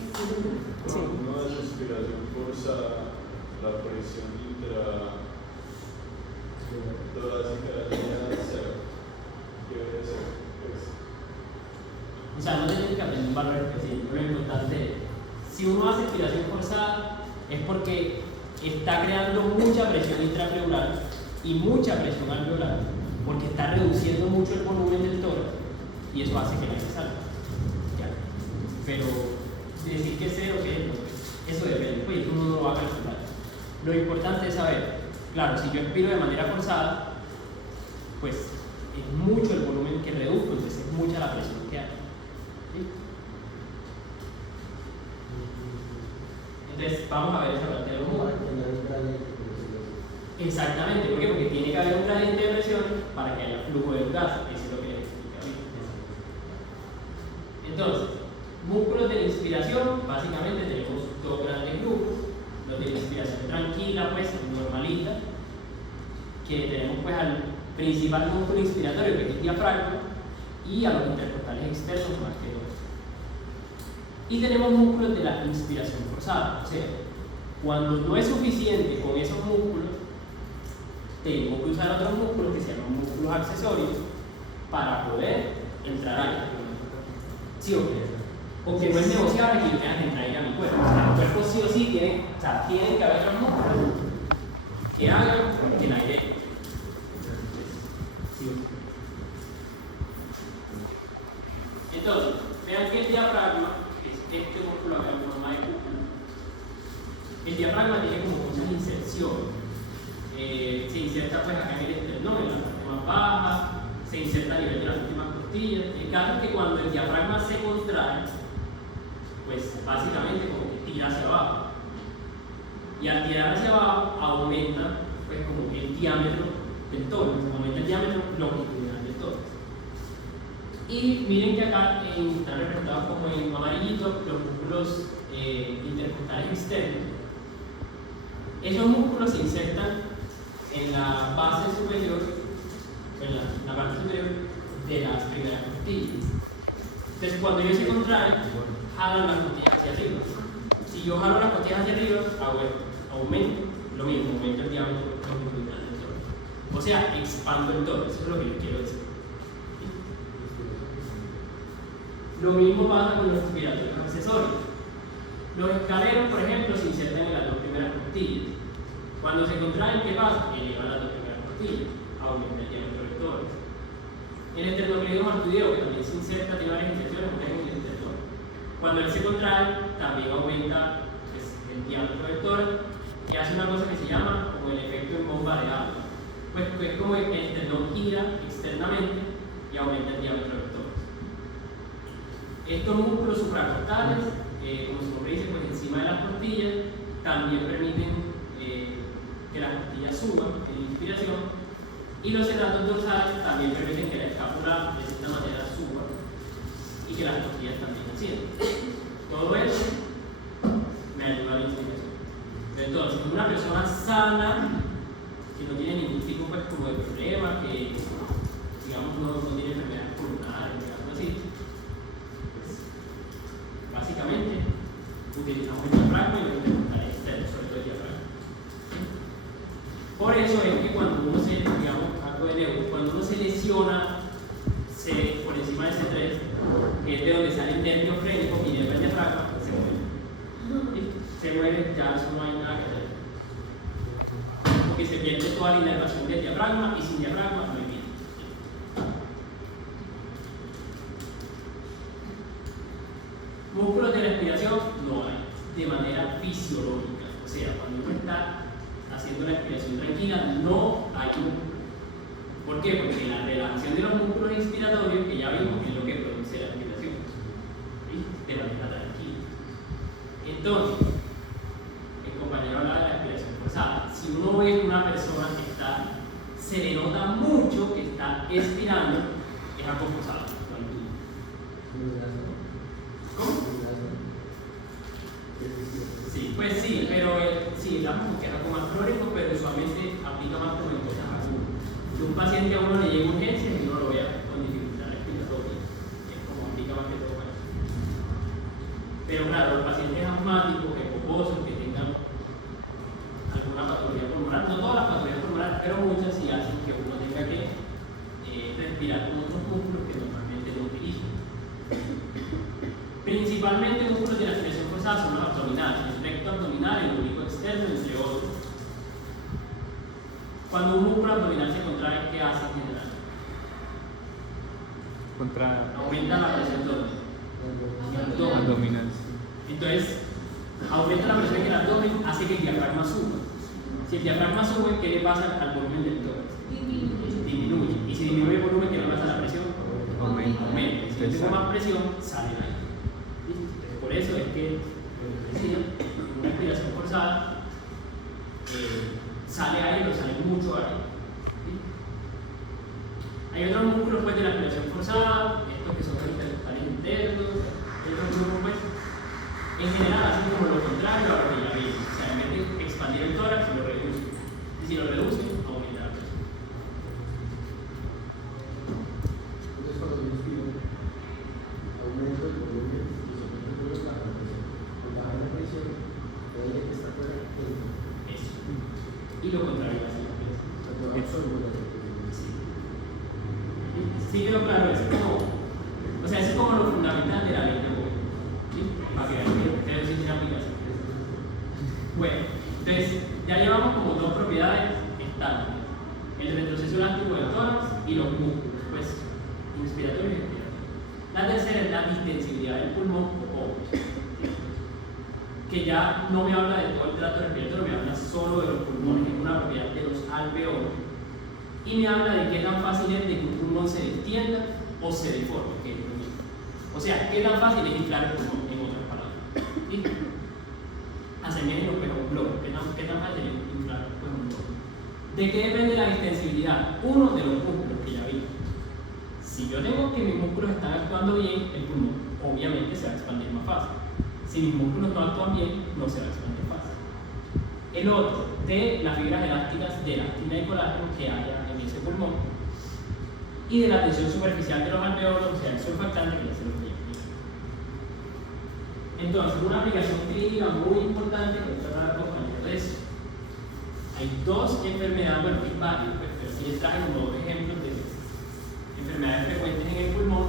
Una respiración forzada, la presión intratorácica llega a 0. ¿Qué debe ser? O sea, no tienen que aprender un valor específico, lo importante es, si uno hace expiración forzada, es porque está creando mucha presión intrapleural y mucha presión alveolar, porque está reduciendo mucho el volumen del tórax, y eso hace que el aire salga. ¿Ya? Pero decir que es 0, que no, eso depende, pues uno no lo va a calcular. Lo importante es saber, claro, si yo expiro de manera forzada, pues es mucho el volumen que reduzco, entonces es mucha la presión que hay. ¿Sí? Entonces vamos a ver esa parte de los Para músculos. tener un gradiente, por decirlo así. Exactamente, ¿por qué? Porque tiene que haber un gradiente de presión para que haya flujo del gas, eso es lo que les explica ahorita. Entonces, músculos de la inspiración, básicamente tenemos dos grandes grupos, los de la inspiración tranquila, pues normalita, que tenemos pues al principal músculo inspiratorio, que es el diafragma, y a los intercostales externos más que todo. Y tenemos músculos de la inspiración forzada, o sea, cuando no es suficiente con esos músculos, tengo que usar otros músculos que se llaman músculos accesorios para poder entrar aire. ¿Sí o qué? Porque no es negociable que yo tenga que entrar aire a mi cuerpo. O sea, el cuerpo sí o sí tiene, o sea, tienen que haber otros músculos que hagan que el aire. Sí. Entonces, vean que el diafragma es este músculo acá en forma de cúpula. El diafragma tiene como muchas inserciones. Se inserta pues acá en el esternón, en la parte más baja, se inserta a nivel de las últimas costillas. El caso es que cuando el diafragma se contrae, pues básicamente como que tira hacia abajo. Y al tirar hacia abajo aumenta pues como el diámetro del tórax, aumenta el diámetro longitudinal del tórax. Y miren que acá están representados como en amarillito los músculos intercostales externos. Esos músculos se insertan en la base superior, en la parte superior de las primeras costillas. Entonces, cuando ellos se contraen, jalan las costillas hacia arriba. Si yo jalo las costillas hacia arriba, aumento lo mismo, aumento el diámetro longitudinal del tórax. O sea, expando el tórax, eso es lo que les quiero decir. Lo mismo pasa con los respiratorios accesorios. Los escaleros, por ejemplo, se insertan en las dos primeras costillas. Cuando se contraen, ¿qué pasa? Elevan las dos primeras costillas, aumenta el diámetro del tórax. El esternocleido martudeo, que también se inserta, tiene varias inserciones, por ejemplo, en el esternón. Cuando él se contrae, también aumenta pues, el diámetro del tórax y hace una cosa que se llama como el efecto en bomba de agua. Pues es como el esternón gira externamente y aumenta el diámetro del tórax. Estos músculos supracostales, como su nombre dice, pues encima de las costillas, también permiten que las costillas suban en la inspiración, y los serratos dorsales también permiten que la escápula de esta manera suba y que las costillas también asciendan. Todo eso me ayuda a la inspiración. Entonces, una persona sana, que no tiene ningún tipo pues, como de problema, que digamos no tiene enfermedades pulmonares o algo así, pues, básicamente utilizamos el diafragma y los intercostales externos, sobre todo el diafragma. Por eso es que cuando uno se, digamos, algo de neuro, cuando uno se lesiona por encima de C3, que es de donde sale el nervio frénico y el diafragma, se muere. Se muere, ya eso no hay nada que hacer. Porque se pierde toda la inervación del diafragma y sin diafragma no hay vida. Músculos de respiración no hay, de manera fisiológica. O sea, cuando uno está haciendo la respiración tranquila, no hay músculo. ¿Por qué? Porque la relajación de los músculos inspiratorios, que ya vimos, es lo que produce la respiración. ¿Sí? De manera tranquila. Entonces, el compañero hablaba de la respiración forzada. Si uno ve una persona que se le nota mucho que está expirando, es algo forzado. Sí, pues sí, pero sí, digamos que es algo más crónico, pero usualmente aplica más como en cosas agudas. Si un paciente a uno le llega urgencia y uno lo vea con dificultad respiratoria, es como aplica más que todo para eso. Pero claro, los pacientes asmáticos, ecoposos, que tengan alguna patología pulmonar, no todas las patologías pulmonares, pero muchas sí hacen que uno tenga que respirar con otros músculos que normalmente no utilizan. Principalmente músculos de la respiración forzada son los abdominales, el recto abdominal, el oblicuo externo, entre otros. Cuando un músculo abdominal se contrae, ¿qué hace en general? Aumenta la presión abdominal. Entonces, aumenta la presión en el abdomen, hace que el diafragma suba. Si el diafragma sube, ¿qué le pasa al volumen del tórax? Disminuye. Y si disminuye el volumen, ¿qué le pasa a la presión? Aumenta. Aumenta. Si yo tengo más presión, sale aire. ¿Listo? Entonces, por eso es que, decía, una respiración forzada, sale aire, pero sale mucho aire. ¿Listo? Hay otros músculos pues, de la respiración forzada, estos que son los intercostales internos, y otros grupos pues, en general hacen como lo contrario a lo que ya vimos. O sea, en vez de expandir el tórax, lo reduce. Y si lo reduce, aumenta la presión. Entonces, cuando yo inspiro, aumento el volumen y sostengo el volumen para la presión. Al bajar la presión, el aire que está fuera entra. Eso. Y lo contrario hace la presión. O sea, yo absorbo la presión. Sí. Sí quedó claro, es como, o sea, es como lo fundamental de la ley de Boyle. ¿Sí? Para que vean que eso sí tiene aplicación. Bueno, entonces ya llevamos como dos propiedades estándar: el retroceso elástico del tórax y los músculos, pues, inspiratorio y expiratorio. La tercera es la distensibilidad del pulmón, que ya no me habla de todo el tracto respiratorio, me habla solo de los pulmones, que es una propiedad de los alveolos. Y me habla de qué tan fácil es de que un pulmón se distienda o se deforme, que es lo mismo. O sea, qué tan fácil es inflar el pulmón, en otras palabras. ¿Listo? Asemejenlo pues a un globo. ¿Qué tan fácil es inflar pues, un globo? ¿De qué depende la distensibilidad? Uno, de los músculos que ya vi. Si yo tengo que mis músculos están actuando bien, el pulmón obviamente se va a expandir más fácil. Si mis músculos no actúan bien, no se va a expandir fácil. El otro, de las fibras elásticas de elastina y colágeno que haya en ese pulmón, y de la tensión superficial de los alveolos, o sea, el surfactante que ya se lo voy a explicar. Entonces, una aplicación clínica muy importante que voy a tratar de compañeros de eso. Hay dos enfermedades, bueno, hay varios, pero sí les traje unos ejemplos de enfermedades frecuentes en el pulmón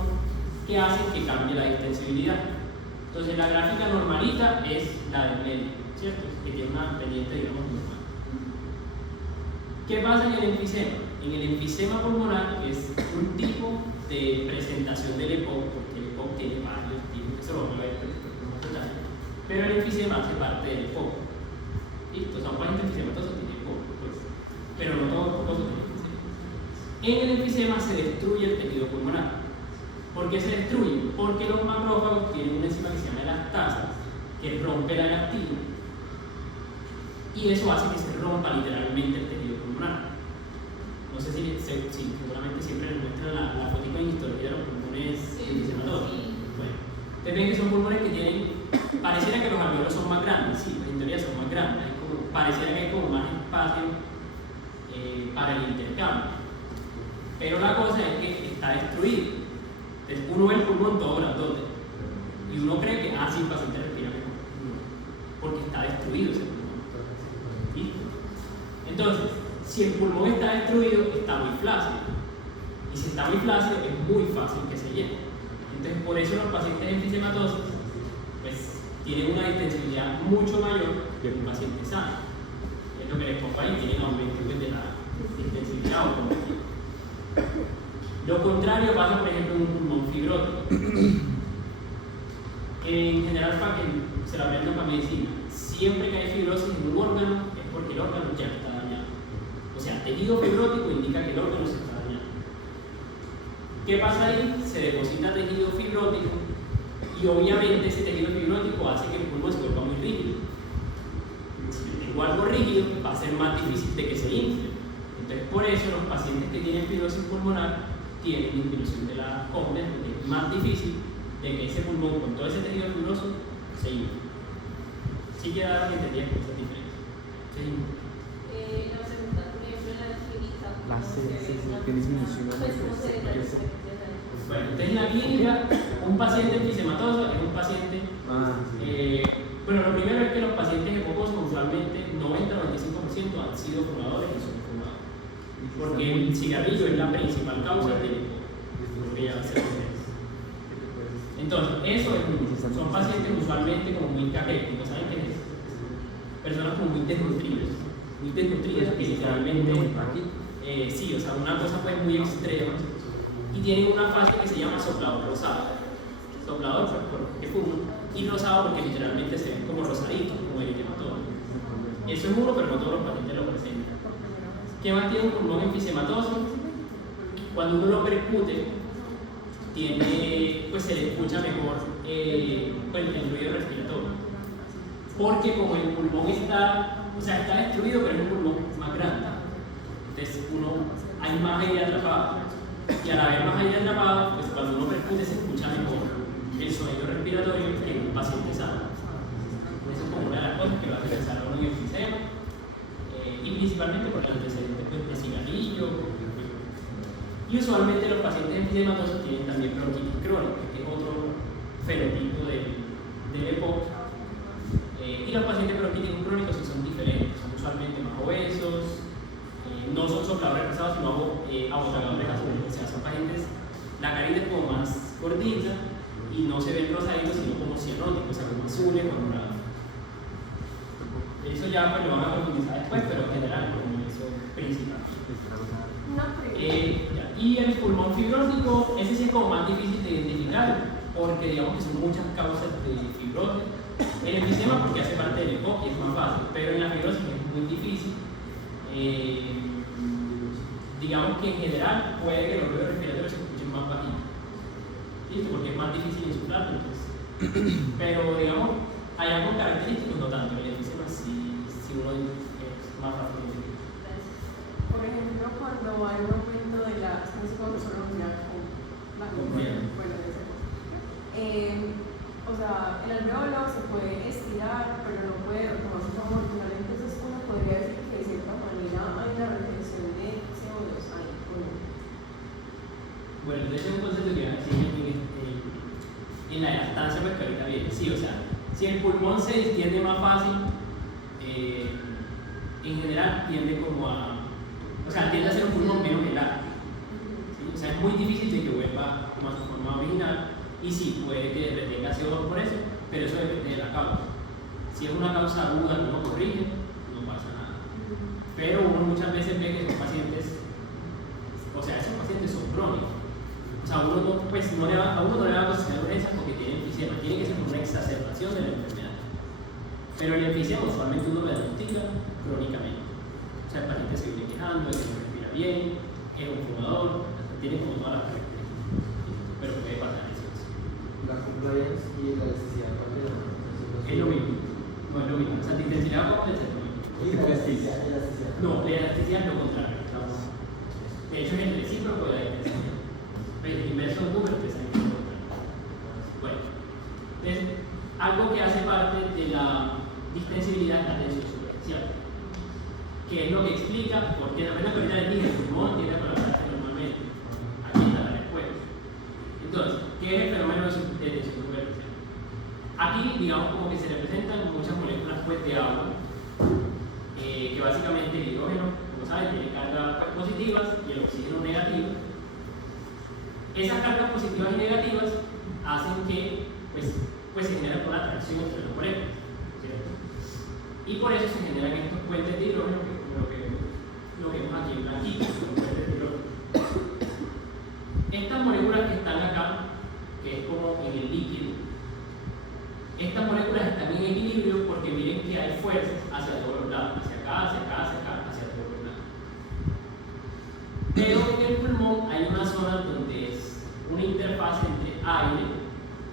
que hacen que cambie la distensibilidad. Entonces, la gráfica normalita es la del medio, ¿cierto? Que tiene una pendiente, digamos, normal. ¿Qué pasa en el enfisema? En el enfisema pulmonar es un tipo de presentación del EPOC, porque el EPOC tiene varios tipos, eso lo vamos a ver después con más detalle. Pero el enfisema hace parte del EPOC. ¿Listo? O sea, un paciente enfisematoso tiene EPOC, pues, pero no todos los pulmones tienen enfisema. En el enfisema se destruye el tejido pulmonar. ¿Por qué se destruye? Porque los macrófagos tienen una enzima que se llama elastasa, que rompe la elastina, y eso hace que se rompa literalmente el tejido pulmonar. No sé si seguramente siempre les muestran la foto en histología de los pulmones enfisematosos. Bueno, ustedes ven que son pulmones que tienen, pareciera que los alveolos son más grandes, sí, pues en teoría son más grandes, pareciera que hay como más espacio para el intercambio. Pero la cosa es que está destruido. Entonces uno ve el pulmón todo grandote y uno cree que, sí, el paciente respira mejor. No, porque está destruido ese pulmón. ¿Listo? Entonces, si el pulmón está destruido, está muy flácido. Y si está muy flácido, es muy fácil que se llene. Entonces, por eso los pacientes enfisematosos pues, tienen una distensibilidad mucho mayor que un paciente sano. Es lo que les pongo ahí, tienen aumento de la distensibilidad o convertido. Lo contrario pasa, por ejemplo, en un pulmón fibrótico. En general, para que se lo aprendan para medicina, siempre que hay fibrosis en un órgano es porque el órgano ya está dañado. O sea, tejido fibrótico indica que el órgano se está dañando. ¿Qué pasa ahí? Se deposita tejido fibrótico y obviamente ese tejido fibrótico hace que el pulmón se vuelva muy rígido. Si tengo algo rígido, va a ser más difícil de que se infle. Entonces, por eso los pacientes que tienen fibrosis pulmonar tienen disminución de la cómplice, porque es más difícil de que ese pulmón con todo ese tejido fibroso se infle. Sí queda que entendía esa diferencia. Seguimos. La segunda, por ejemplo, en la clínica. que disminución de la presión. Bueno, entonces en la clínica, un paciente enfisematoso es un paciente. Bueno, lo primero es que los pacientes epocosos usualmente 90-95% han sido fumadores y son fumadores. Porque el cigarrillo es la principal causa del EPOC. Porque ya se hace. Entonces, son pacientes usualmente como muy caquéticos, ¿saben qué es? Personas como muy desnutridas que literalmente, sí, o sea, una cosa pues muy extrema, y tienen una fase que se llama soplador rosado. Soplador pues porque fuman, y rosado porque literalmente se ven como rosaditos, como eritematosos. Eso es uno, pero no todos los pacientes lo presentan. ¿Qué más tiene un pulmón enfisematoso? cuando uno lo percute, pues se le escucha mejor el ruido respiratorio. Porque como el pulmón está destruido, pero es un pulmón más grande. Entonces hay más aire atrapado. Y al haber más aire atrapado, pues cuando uno percute se escucha mejor el sonido respiratorio que en un paciente sano. Eso es como una de las cosas que va a pensar a uno en enfisema. Y principalmente por el antecedente de cigarrillo. Y usualmente los pacientes enfisемatosos tienen también bronquitis crónica, que es otro fenotipo del EPOC. Y los pacientes bronquíticos crónicos sí son diferentes, son usualmente más obesos, no son sopladores pesados, sino abotagadores azules. O sea, son pacientes, la carita es como más gordita y no se ven rosaditos, sino como cianóticos, o sea, como azules o morados. Eso ya pues, lo van a profundizar después, pero en general como eso principal. Y el pulmón fibrótico, ese sí es como más difícil de identificar, porque digamos que son muchas causas de fibrosis. El enfisema porque hace parte del EPOC y es más fácil, pero en la fibrosis es muy difícil. Digamos que en general puede que los ruidos respiratorios se escuchen más bajitos, ¿listo? Porque es más difícil insuflar, entonces. Pero digamos, hay algo característico, no tanto. El enfisema si uno es más fácil de identificar. Por ejemplo, cuando hay un aumento de la, no sé cómo se pronuncia, o sea, el alveolo se puede estirar, pero no puede retomarse como original. Entonces uno podría decir que de cierta manera hay una retención de CO2 ahí. Bueno, entonces es un concepto que en la lactancia pues que ahorita viene. Sí, o sea, si el pulmón se distiende más fácil, en general tiende tiende a ser un pulmón menos elástico. ¿Sí? O sea, es muy difícil de que vuelva como a su forma original. Y sí, puede que retenga CO2 por eso, pero eso depende de la causa. Si es una causa aguda que no corrige, no pasa nada. Pero uno muchas veces ve que esos pacientes, esos pacientes son crónicos. O sea, a uno no le va a cosechar urgencias porque tiene enfisema, tiene que ser por una exacerbación de la enfermedad. Pero el enfisema usualmente uno lo diagnostica crónicamente. O sea, el paciente se viene quejando, que no respira bien, que es un fumador, tiene como todas las características. Pero puede pasar eso. La compliance y la necesidad de es lo mismo, no es lo mismo. O sea, la intensidad completa es lo mismo. y la elasticidad. No, la elasticidad es lo contrario. De hecho, es el recíproco de la intensidad. El inverso ocurre precisamente lo contrario. Bueno, entonces, algo que hace parte de la distensibilidad es la tensión superficial, que es lo que explica por qué, la pena que ahorita les dije, el pulmón tiende a colapsarse normalmente. Aquí está la respuesta. Entonces, ¿qué es el fenómeno de tensión superficial? Aquí, digamos, como que se representan muchas moléculas pues, de agua, que básicamente el hidrógeno, como saben, tiene cargas positivas y el oxígeno negativo. Esas cargas positivas y negativas hacen que pues se genere una atracción entre las moléculas, ¿cierto? Y por eso se generan estos puentes de hidrógeno, que es lo que vemos aquí en blanquito, los puentes de hidrógeno. Estas moléculas que están acá, que es como en el líquido, estas moléculas están en equilibrio porque miren que hay fuerzas hacia todos los lados, hacia acá, hacia todos los lados. Pero en el pulmón hay una zona donde es una interfaz entre aire,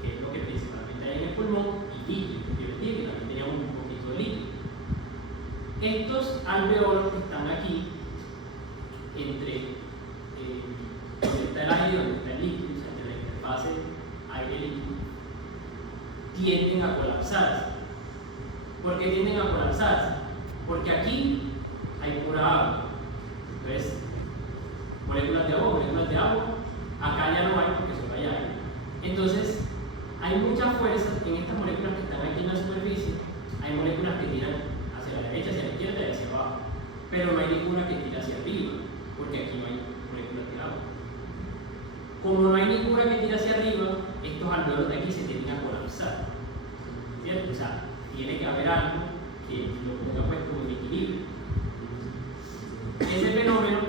que es lo que principalmente hay en el pulmón, y líquido, que también teníamos un poquito de líquido. Estos alveolos que están aquí, entre donde está el aire y donde está el líquido, o sea, entre la interfase aire-líquido, tienden a colapsarse. ¿Por qué tienden a colapsarse? Porque aquí hay pura agua. Entonces, moléculas de agua, acá ya no hay porque solo hay aire. Entonces, hay mucha fuerza en estas moléculas que están aquí en la superficie. Hay moléculas que tiran hacia la derecha, hacia la izquierda y hacia abajo. Pero no hay ninguna que tire hacia arriba, porque aquí no hay moléculas de agua. Como no hay ninguna que tire hacia arriba, estos alveolos de aquí se tienden a colapsar. ¿Cierto? O sea, tiene que haber algo que lo ponga pues como en equilibrio. Ese fenómeno,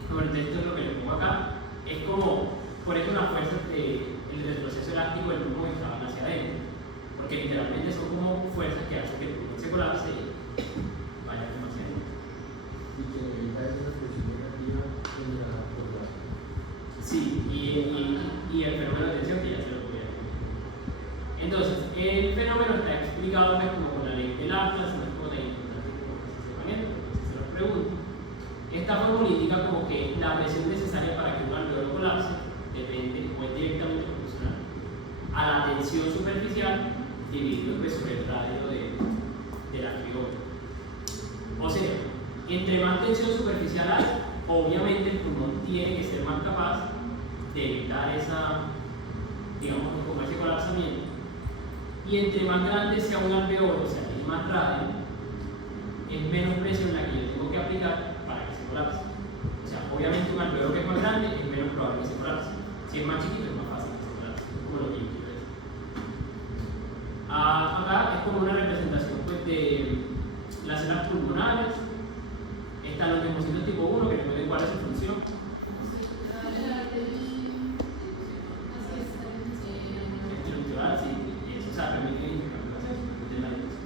esto es lo que le pongo acá, es como, por eso las fuerzas del retroceso elástico del pulmón estaban hacia adentro, porque literalmente son como fuerzas que hacen que el pulmón se colapse y vaya como hacia adentro. Y que evita esa expresión negativa generada por la la presión necesaria para que un alveolo colapse depende o es directamente proporcional a la tensión superficial dividido pues, sobre el radio del alveolo. O sea, entre más tensión superficial hay, obviamente el pulmón tiene que ser más capaz de evitar esa, digamos, como ese colapsamiento. Y entre más grande sea un alveolo, o sea, es más radio, es menos presión la que yo tengo que aplicar para que se colapse. O sea, obviamente un alveolo que es más grande es menos probable que se colapse. Si es más chiquito es más fácil que se colapse, como lo que yo quiero decir. Acá es como una representación pues, de las células pulmonares. Están los neumocitos tipo 1 que recuerden cuál es su función. Estructural, sí, eso, o sea, permite intercambiación de la difusión.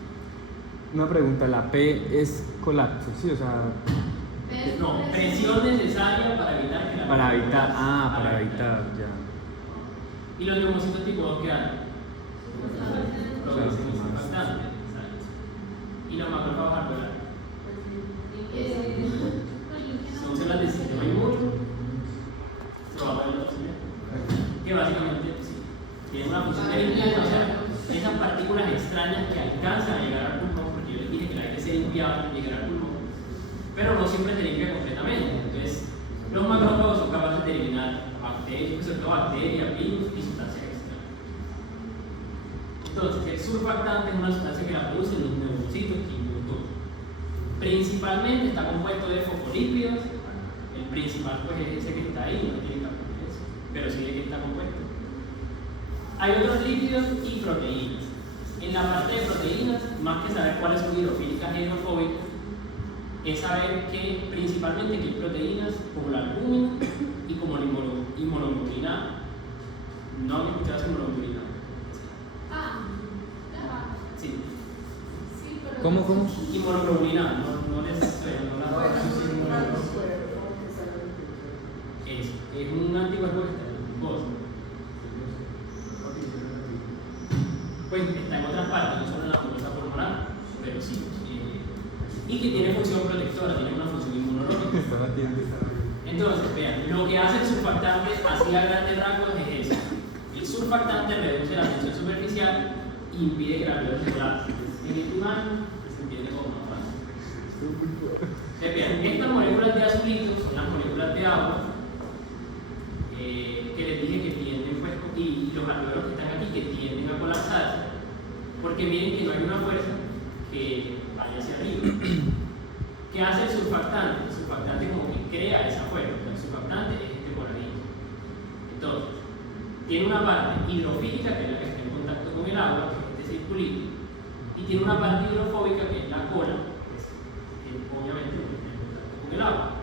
Una pregunta, la P es colapso, ¿sí? O sea, No, presión necesaria para evitar que la para evitar, colapse. para evitar, ya. Y los neumocitos tipo 2 que hay. Claro, Bastante. Y los macrófagos alveolares. Son células del sistema inmune. Trabajo de la oxígeno. Que básicamente sí, tienen una función de limpieza, o sea, esas partículas extrañas que alcanzan a llegar al pulmón, porque yo les dije que la hay que ser limpiada para llegar al pulmón, pero no siempre se limpia completamente. Entonces, los macrófagos son capaces de eliminar bacterias, sobre todo bacterias, virus y sustancias extrañas. Entonces, el surfactante es una sustancia que la producen los neumocitos tipo 2. Principalmente está compuesto de fosfolípidos. El principal pues es ese que está ahí, no tiene carbohidratos, pero sí de que está compuesto. Hay otros lípidos y proteínas. En la parte de proteínas, más que saber cuáles son hidrofílicas e hidrofóbicas, es saber que principalmente que hay proteínas como la albúmina y como la inmunoglobulina. ¿No han escuchado esa inmunoglobulina? Sí. ¿Cómo? Inmunoglobulina, no les suena, no la es un anticuerpo que está en el glucosa. Pues está en otras partes, no solo en la mucosa pulmonar, pero sí. Y que tiene función protectora, tiene una función inmunológica. Entonces, vean, lo que hace el surfactante así a grandes rasgos es eso. El surfactante reduce la tensión superficial e impide que el alveolo se colapse. En el humano se entiende como más fácil. Vean, estas moléculas de azulito son las moléculas de agua que les dije que tienden, pues, y los alveolos que están aquí que tienden a colapsarse, porque miren que no hay una fuerza que vaya hacia arriba. ¿Qué hace el surfactante? El surfactante como que crea esa fuerza. El surfactante es este por ahí. Entonces, tiene una parte hidrofílica que es la que está en contacto con el agua, que es este circulito, y tiene una parte hidrofóbica que es la cola, pues, que obviamente no está en contacto con el agua.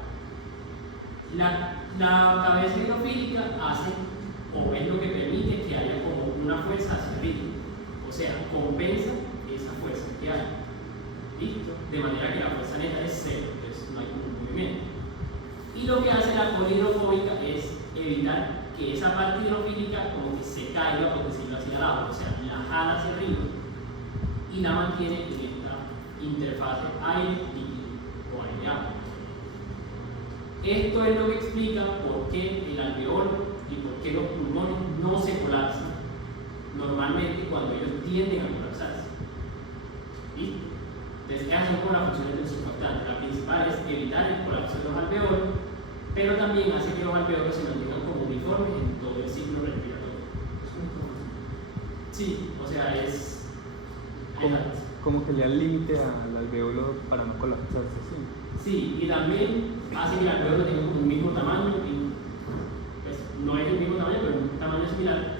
La cabeza hidrofílica hace, o es lo que permite que haya como una fuerza hacia arriba, o sea, compensa esa fuerza que hay. ¿Listo? De manera que la fuerza neta es cero, entonces no hay ningún movimiento. Y lo que hace la cola hidrofóbica es evitar que esa parte hidrofílica como que se caiga, por decirlo así, al agua, o sea, la jala hacia arriba y la mantiene en esta interfase aire-líquido o aire-agua. Esto es lo que explica por qué el alveolo y por qué los pulmones no se colapsan normalmente cuando ellos tienden a colapsarse. ¿Listo? Entonces, esas son como las funciones del surfactante. La principal es evitar el colapso de los alveolos, pero también hace que los alveolos se mantengan como uniformes en todo el ciclo respiratorio. Sí, o sea, es. Como que le da límite al alveolo para no colapsarse, ¿sí? Sí, y también hace que el alveolo tenga como un mismo tamaño, y, pues, no es el mismo tamaño, pero un tamaño similar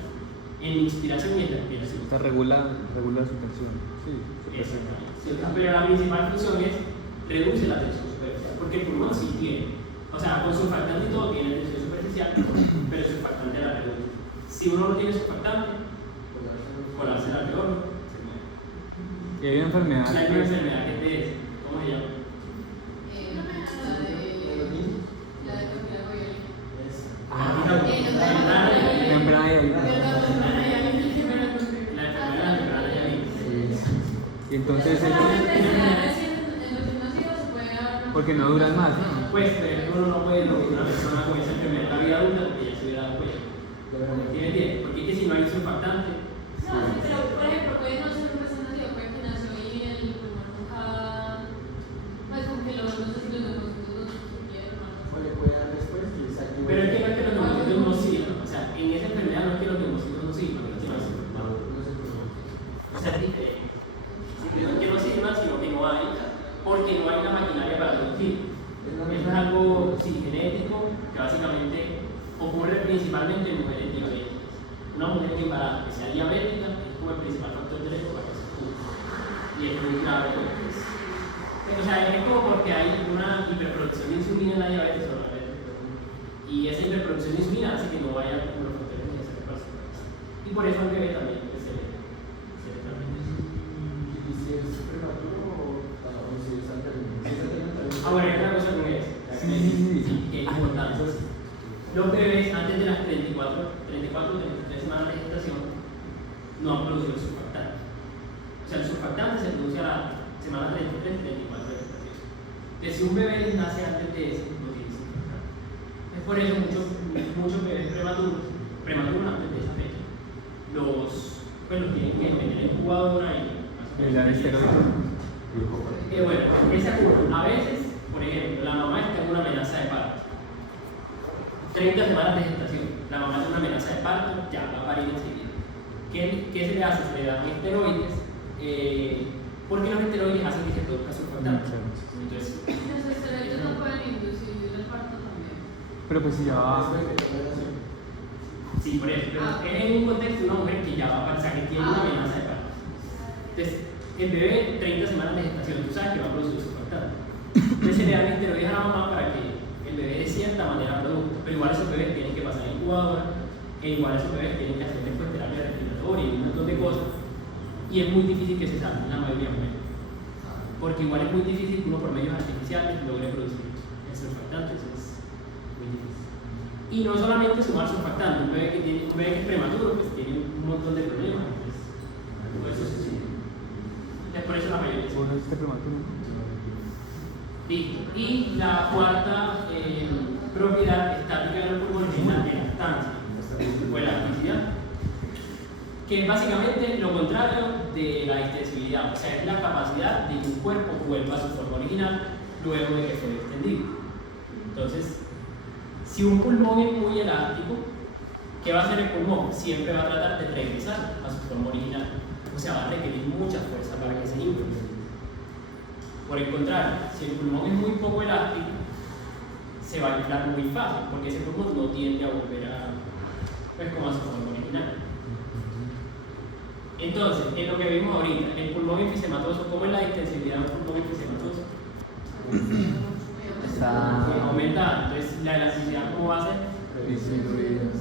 en la inspiración y en la expiración. O sea, regula su tensión, sí. Exactamente. Sí, pero la principal función es reduce la tensión superficial, porque el pulmón sí tiene, o sea, con surfactante y todo tiene tensión superficial, pero el surfactante la reduce. Si uno no tiene surfactante, colapsa el alveolo, se muere. Y hay una enfermedad. Hay una enfermedad que es de, ¿cómo se llama? Membrana y y entonces porque no duran más, ¿no? Pues, pero uno no puede lo que una persona con esa enfermedad en la vida adulta porque ya se hubiera dado cuenta. ¿Tiene bien? Porque es que si no hay un surfactante, No, sí, pero por ejemplo, puede no ser un recién nacido, puede que nació y el pulmón nunca. Pues como que los mosquitos no supieron o algo así. O le puede dar después que se active. pero es que no es que los neumocitos no sirvan. O sea, en esa enfermedad no es que los neumocitos no sirvan, es que no sirvan. No sé por qué. O sea, es diferente. No es que no sirvan, sino que no hay, porque no hay la maquinaria para producir. Eso es algo sí, genético que básicamente ocurre principalmente en mujeres diabéticas. Una mujer que embaraza que sea diabética es como el principal factor de riesgo para que se ocurra. Y es muy grave. Pues. O sea, es como porque hay una hiperproducción de insulina en la diabetes o la diabetes, y esa hiperproducción de insulina hace que no vaya con los factores necesarios para su cuerpo. Y por eso al bebé también pues, se le transmite. ¿Y si es prematuro o si es alterno? Ah, bueno, hay una cosa con eso. Sí, que es importante. Los bebés antes de las 34 o 33 semanas de gestación no han producido el surfactante. O sea, el surfactante se produce a la semana 33 y 34 de gestación. Entonces, si un bebé les nace antes de eso, no tiene surfactante. Es por eso muchos bebés prematuros antes de esa fecha, los tienen que meter en incubadora y Le dan esteroides. bueno, esa curva, a veces, por ejemplo, la mamá está en una amenaza de parto. 30 semanas de gestación, la mamá tiene una amenaza de parto, ya va a parir enseguida. ¿Qué se le hace? Se le dan esteroides, porque los esteroides hacen que se produzca surfactante. Entonces, Los esteroides no pueden inducir el parto también. Pero pues si ya va. sí, por eso, pero es en un contexto de una mujer que ya va a parir, que tiene una amenaza de parto. Entonces, el bebé, 30 semanas de gestación, tú sabes que va a producir surfactante. Entonces, se le dan esteroides a la mamá para que el bebé de cierta manera produzca, pero igual esos bebés tienen que pasar en incubadora, e igual esos bebés tienen que hacer después terapia respiratoria y un montón de cosas, y es muy difícil que se salven la mayoría de mujeres, porque igual es muy difícil que uno por medios artificiales logre producir el surfactante, eso es muy difícil. Y no solamente sumar surfactante, un bebé que es prematuro, pues tiene un montón de problemas, pues, todo eso se suma. Es por eso la mayoría. Bueno, este prematuro. Listo. Y la cuarta propiedad estática del pulmón es la elastancia o elasticidad, que es básicamente lo contrario de la extensibilidad, o sea, es la capacidad de que un cuerpo vuelva a su forma original luego de que fue extendido. Entonces, si un pulmón es muy elástico, ¿qué va a hacer el pulmón? Siempre va a tratar de regresar a su forma original, o sea, va a requerir mucha fuerza para que se infle. Por el contrario, si el pulmón es muy poco elástico, se va a inflar muy fácil, porque ese pulmón no tiende a volver como a su forma original. Entonces, en lo que vimos ahorita, el pulmón enfisematoso, ¿cómo es la extensibilidad del pulmón enfisematoso? Aumenta, entonces la elasticidad, ¿cómo va a ser?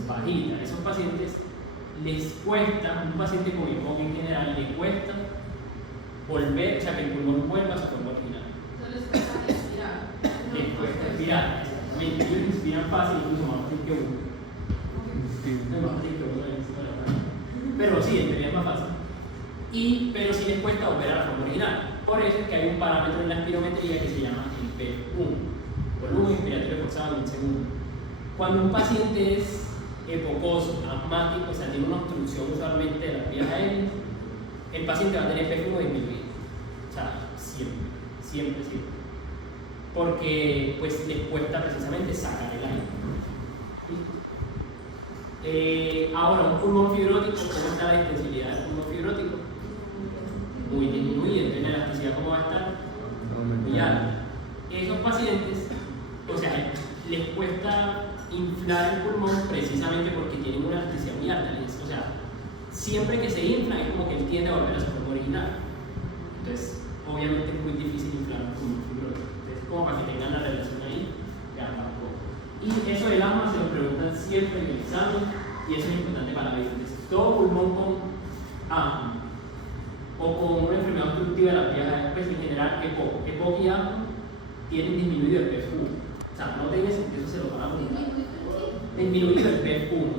Bajita. Esos pacientes les cuesta, un paciente con EPOC en general, le cuesta volver, o sea, que el pulmón vuelva a su forma original. Entonces les cuesta respirar. Les cuesta respirar, exactamente. Ellos respiran fácil, incluso más fácil que uno. Es más fácil que uno encima de la mano. Pero sí, en teoría es más fácil. Pero sí les cuesta volver a la forma original. Por eso es que hay un parámetro en la espirometría que se llama el P1, volumen inspiratorio forzado en un segundo. Cuando un paciente es epocoso, asmático, o sea, tiene una obstrucción usualmente de las vías aéreas, el paciente va a tener P1 disminuido. O sea, siempre. Porque pues les cuesta precisamente sacar el aire. Ahora, un pulmón fibrótico, ¿cómo está la extensibilidad del pulmón fibrótico? Muy disminuida. Entonces la elasticidad, ¿cómo va a estar? Muy alta. Esos pacientes, o sea, les cuesta inflar el pulmón precisamente porque tienen una elasticidad muy alta. O sea, siempre que se infla es como que él tiende a volver a su forma original. Entonces, obviamente es muy difícil inflar un pulmón fibrótico. Entonces, como para que tengan la relación ahí, vean tampoco. Y eso del asma se lo preguntan siempre en el examen, y eso es importante para la vida. Entonces, todo pulmón con asma o con una enfermedad obstructiva de la vías aéreas, pues en general EPOC y asma tienen disminuido el PF1. O sea, no tiene sentido, eso se lo van a preguntar. Disminuido el PF1.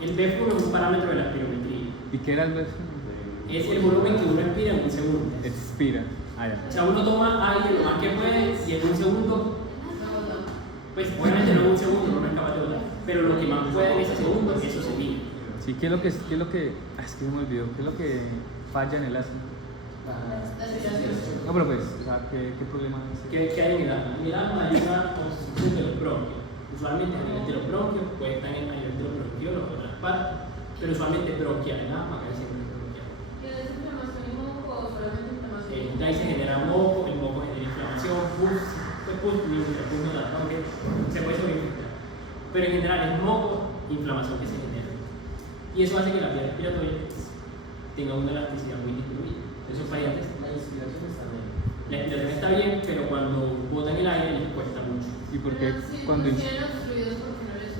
El PF1 es un parámetro de la espirometría. ¿Y qué era el beso? Es el volumen que uno expira en un segundo. Expira. ya. O sea, uno toma aire lo más que puede y en un segundo, pues obviamente no en un segundo, no es capaz de votar, pero lo que más puede en ese segundo, eso se tira. Sí, ¿qué es lo que, es que se me olvidó, qué es lo que falla en el asma? La aspiración. No, pero pues, o sea, ¿qué problema es? ¿Qué hay en el asma? En el asma hay una obstrucción de los bronquios. Usualmente a nivel de los bronquios, puede estar a nivel de los bronquiolos o otras partes, pero usualmente bronquial, el asma cae siempre en bronquial. ¿Y es inflamación y moco o solamente inflamación? De ahí se genera moco, el moco genera inflamación, pus, no tanto, aunque se puede sobreinfectar. Pero en general es moco, inflamación que se genera. Y eso hace que la vía respiratoria tenga una elasticidad muy disminuida. Eso falla antes. La inspiración está bien. La inspiración está bien, pero cuando botan el aire les cuesta mucho. ¿Y por qué Sí, cuando pues tienen obstruidos porque no les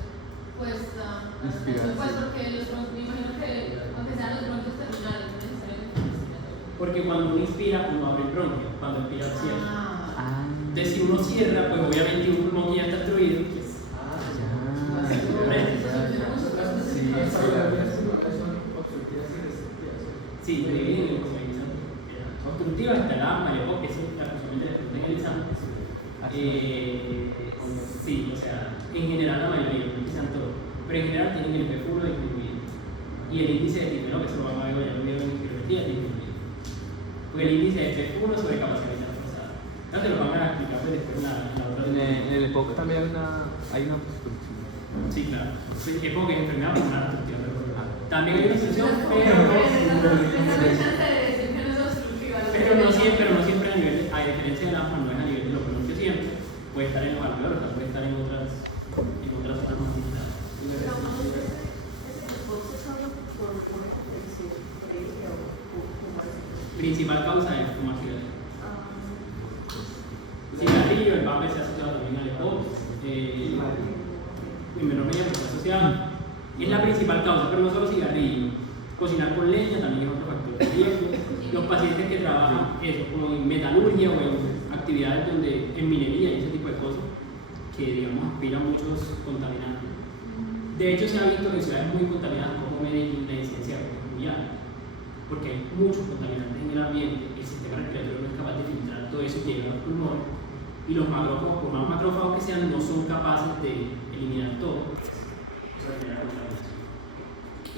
cuesta Inspirar, pues sí. porque los bronquios, me imagino que aunque sean los bronquios terminales, no necesariamente respiratorios. Porque cuando uno inspira, uno abre el bronquio, cuando expira cierra. Ah, Entonces, si uno cierra, pues obviamente un pulmón que ya está obstruido, pues, ya. Sí, Sí, claro. sí, se dividen en como dicen, obstructivas está el asma, el EPOC, que es la persona que le en el examen. Sí, o sea, en general la mayoría, no empiezan todos, pero en general tienen el P1 disminuido. Y el índice de disminuido, que se lo van a ver, ya lo vieron en biología, disminuido. Porque el índice de P1 sobre capacidad forzada. No te lo van a explicar pues, después en la otra. En el EPOC también hay una obstrucción. Sí, claro. EPOC es enfermedad pulmonar obstructiva. También hay una obstrucción, pero no siempre a nivel, a diferencia del asma, no es a nivel de los bronquios siempre, puede estar en los alveolos, puede estar en otras zonas más distantes. Principal causa es fumar cigarrillo. Cigarrillo, el vape se ha asociado también al EPOC, en menor medida se ha asociado. Es la principal causa, pero no solo cigarrillo. Cocinar con leña también es otro factor de riesgo. Los pacientes que trabajan eso, como en metalurgia o en actividades donde, en minería y ese tipo de cosas, que digamos aspiran muchos contaminantes. De hecho, se ha visto que en ciudades muy contaminadas como Medellín la incidencia es muy alta, porque hay muchos contaminantes en el ambiente, el sistema respiratorio no es capaz de filtrar todo eso y llega a los pulmones, y los macrófagos, por más macrófagos que sean, no son capaces de eliminar todo.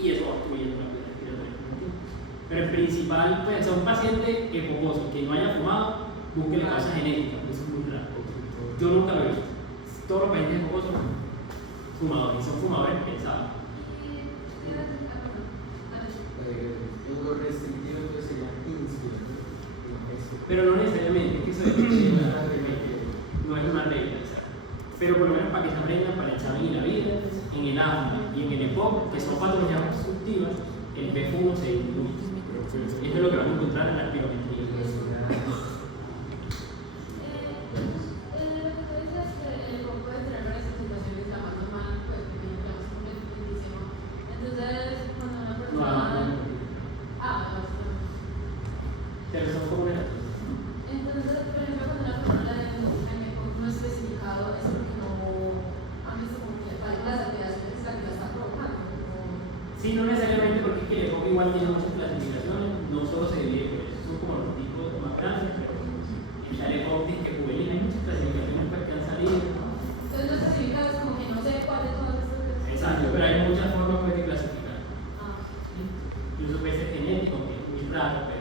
Y eso obstruye la vía respiratoria. Pero el principal, pues, un paciente epocoso que no haya fumado, búsquele causa genética, eso es muy raro. Yo nunca lo he visto. Todos los pacientes epocosos fumadores, y son fumadores pensados. Lo restrictivo entonces sería inspiración. Pero no necesariamente, es que eso depende de no es una regla. Pero por lo menos para que se aprendan para el examen y la vida, en el asma y en el EPOC, que son patologías obstructivas, el P1 se disminuye. Eso es lo que van a encontrar en la espirometría. Pero son como una Entonces, por ejemplo, cuando una persona le diagnostica en EPOC no especificado, es porque no han visto como que las alteraciones es la que la está provocando. Sí, no necesariamente porque es que el EPOC igual tiene muchas clasificaciones, no solo se divide por eso, son como los tipos más grandes, pero está el EPOC que juvenil, hay muchas clasificaciones pues, que han salido. Entonces, no especificado es como que no sé cuál de todas estas. Exacto, pero hay muchas formas pues, de clasificar. Ah. Incluso puede ser genético, que es muy raro, pero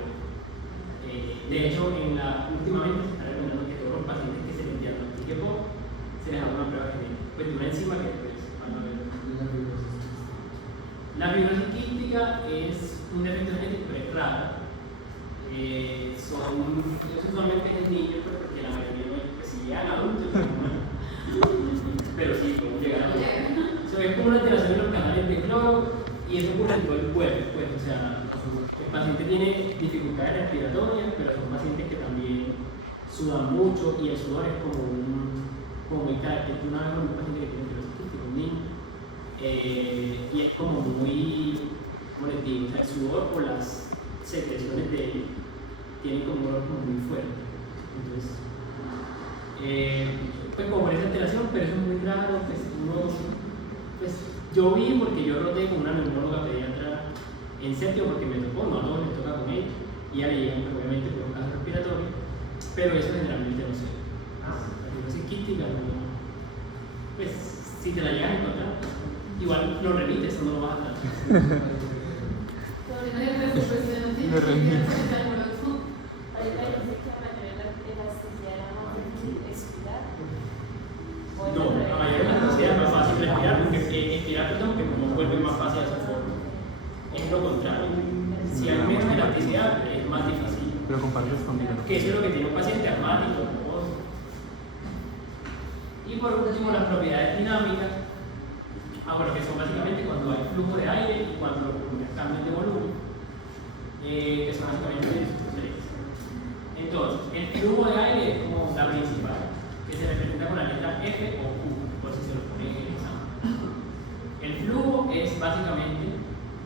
de hecho, últimamente se está recomendando que todos los pacientes que se les diagnostique EPOC se les haga una prueba genética, pues de una enzima que después van a ver. La fibrosis quística es un defecto genético, pero es raro. Eso usualmente es en niños, pues, porque la mayoría no es, pues si llegan adultos, pero sí, como llegan adultos. Es como una alteración de los canales de cloro y eso ocurre en todo el cuerpo, pues, o sea, el paciente tiene dificultades respiratorias, pero son pacientes que también sudan mucho y el sudor es como muy característico. Una vez con un paciente que tiene fibrosis quística, un niño, y es como muy, ¿cómo les digo? O sea, el sudor o las secreciones de él tienen como un olor como muy fuerte. Entonces, pues como por esa alteración, pero eso es muy raro, pues yo vi porque yo roté con una neumóloga pediatra en séptimo porque me tocó, no a todos les toca con ella, y a ella le llegan obviamente por un caso respiratorio, pero eso generalmente no sé. No sé quística, no. Pues si te la llegas a encontrar, igual lo remites, no lo vas a dar. Ahorita dice que la mayoría de la elasticidad era más difícil expirar. No, la mayoría de las ansiedades es más fácil respirar, porque expirar, perdón, que como vuelve más fácil a su forma. Es lo contrario. Si hay menos elasticidad, es más difícil. Pero compartes conmigo. Que eso es lo que tiene un paciente asmático. Y por último, las propiedades dinámicas. Bueno, que son básicamente cuando hay flujo de aire y cuando cambian de volumen, que son básicamente tres. Entonces, el flujo de aire es como la principal, que se representa con la letra F o Q, por si se lo ponen en el examen. El flujo es básicamente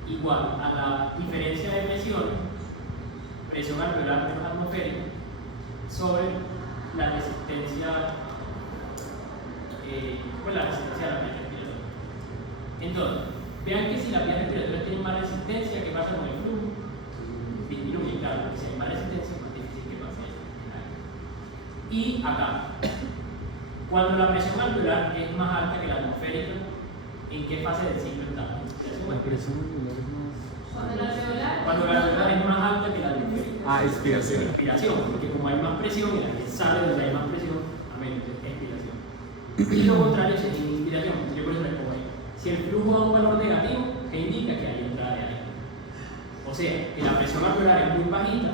igual a la diferencia de presión alveolar menos atmosférica, sobre la resistencia, la resistencia a la vía respiratoria. Entonces, vean que si la vía respiratoria tiene más resistencia, ¿qué pasa con el flujo? Disminuye, claro, porque si hay más resistencia, es más difícil que pase el aire. Y acá, cuando la presión alveolar es más alta que la atmosférica, ¿en qué fase del ciclo está? La presión alveolar es más. Cuando la alveolar es más alta que la atmosférica. Expiración. Expiración, porque como hay más presión y la que sale donde hay más presión, a menos expiración. Y lo contrario es inspiración. Yo por eso me pongo ahí. Si el flujo da un valor negativo, ¿qué indica? Que hay entrada de aire. O sea, que la presión alveolar es muy bajita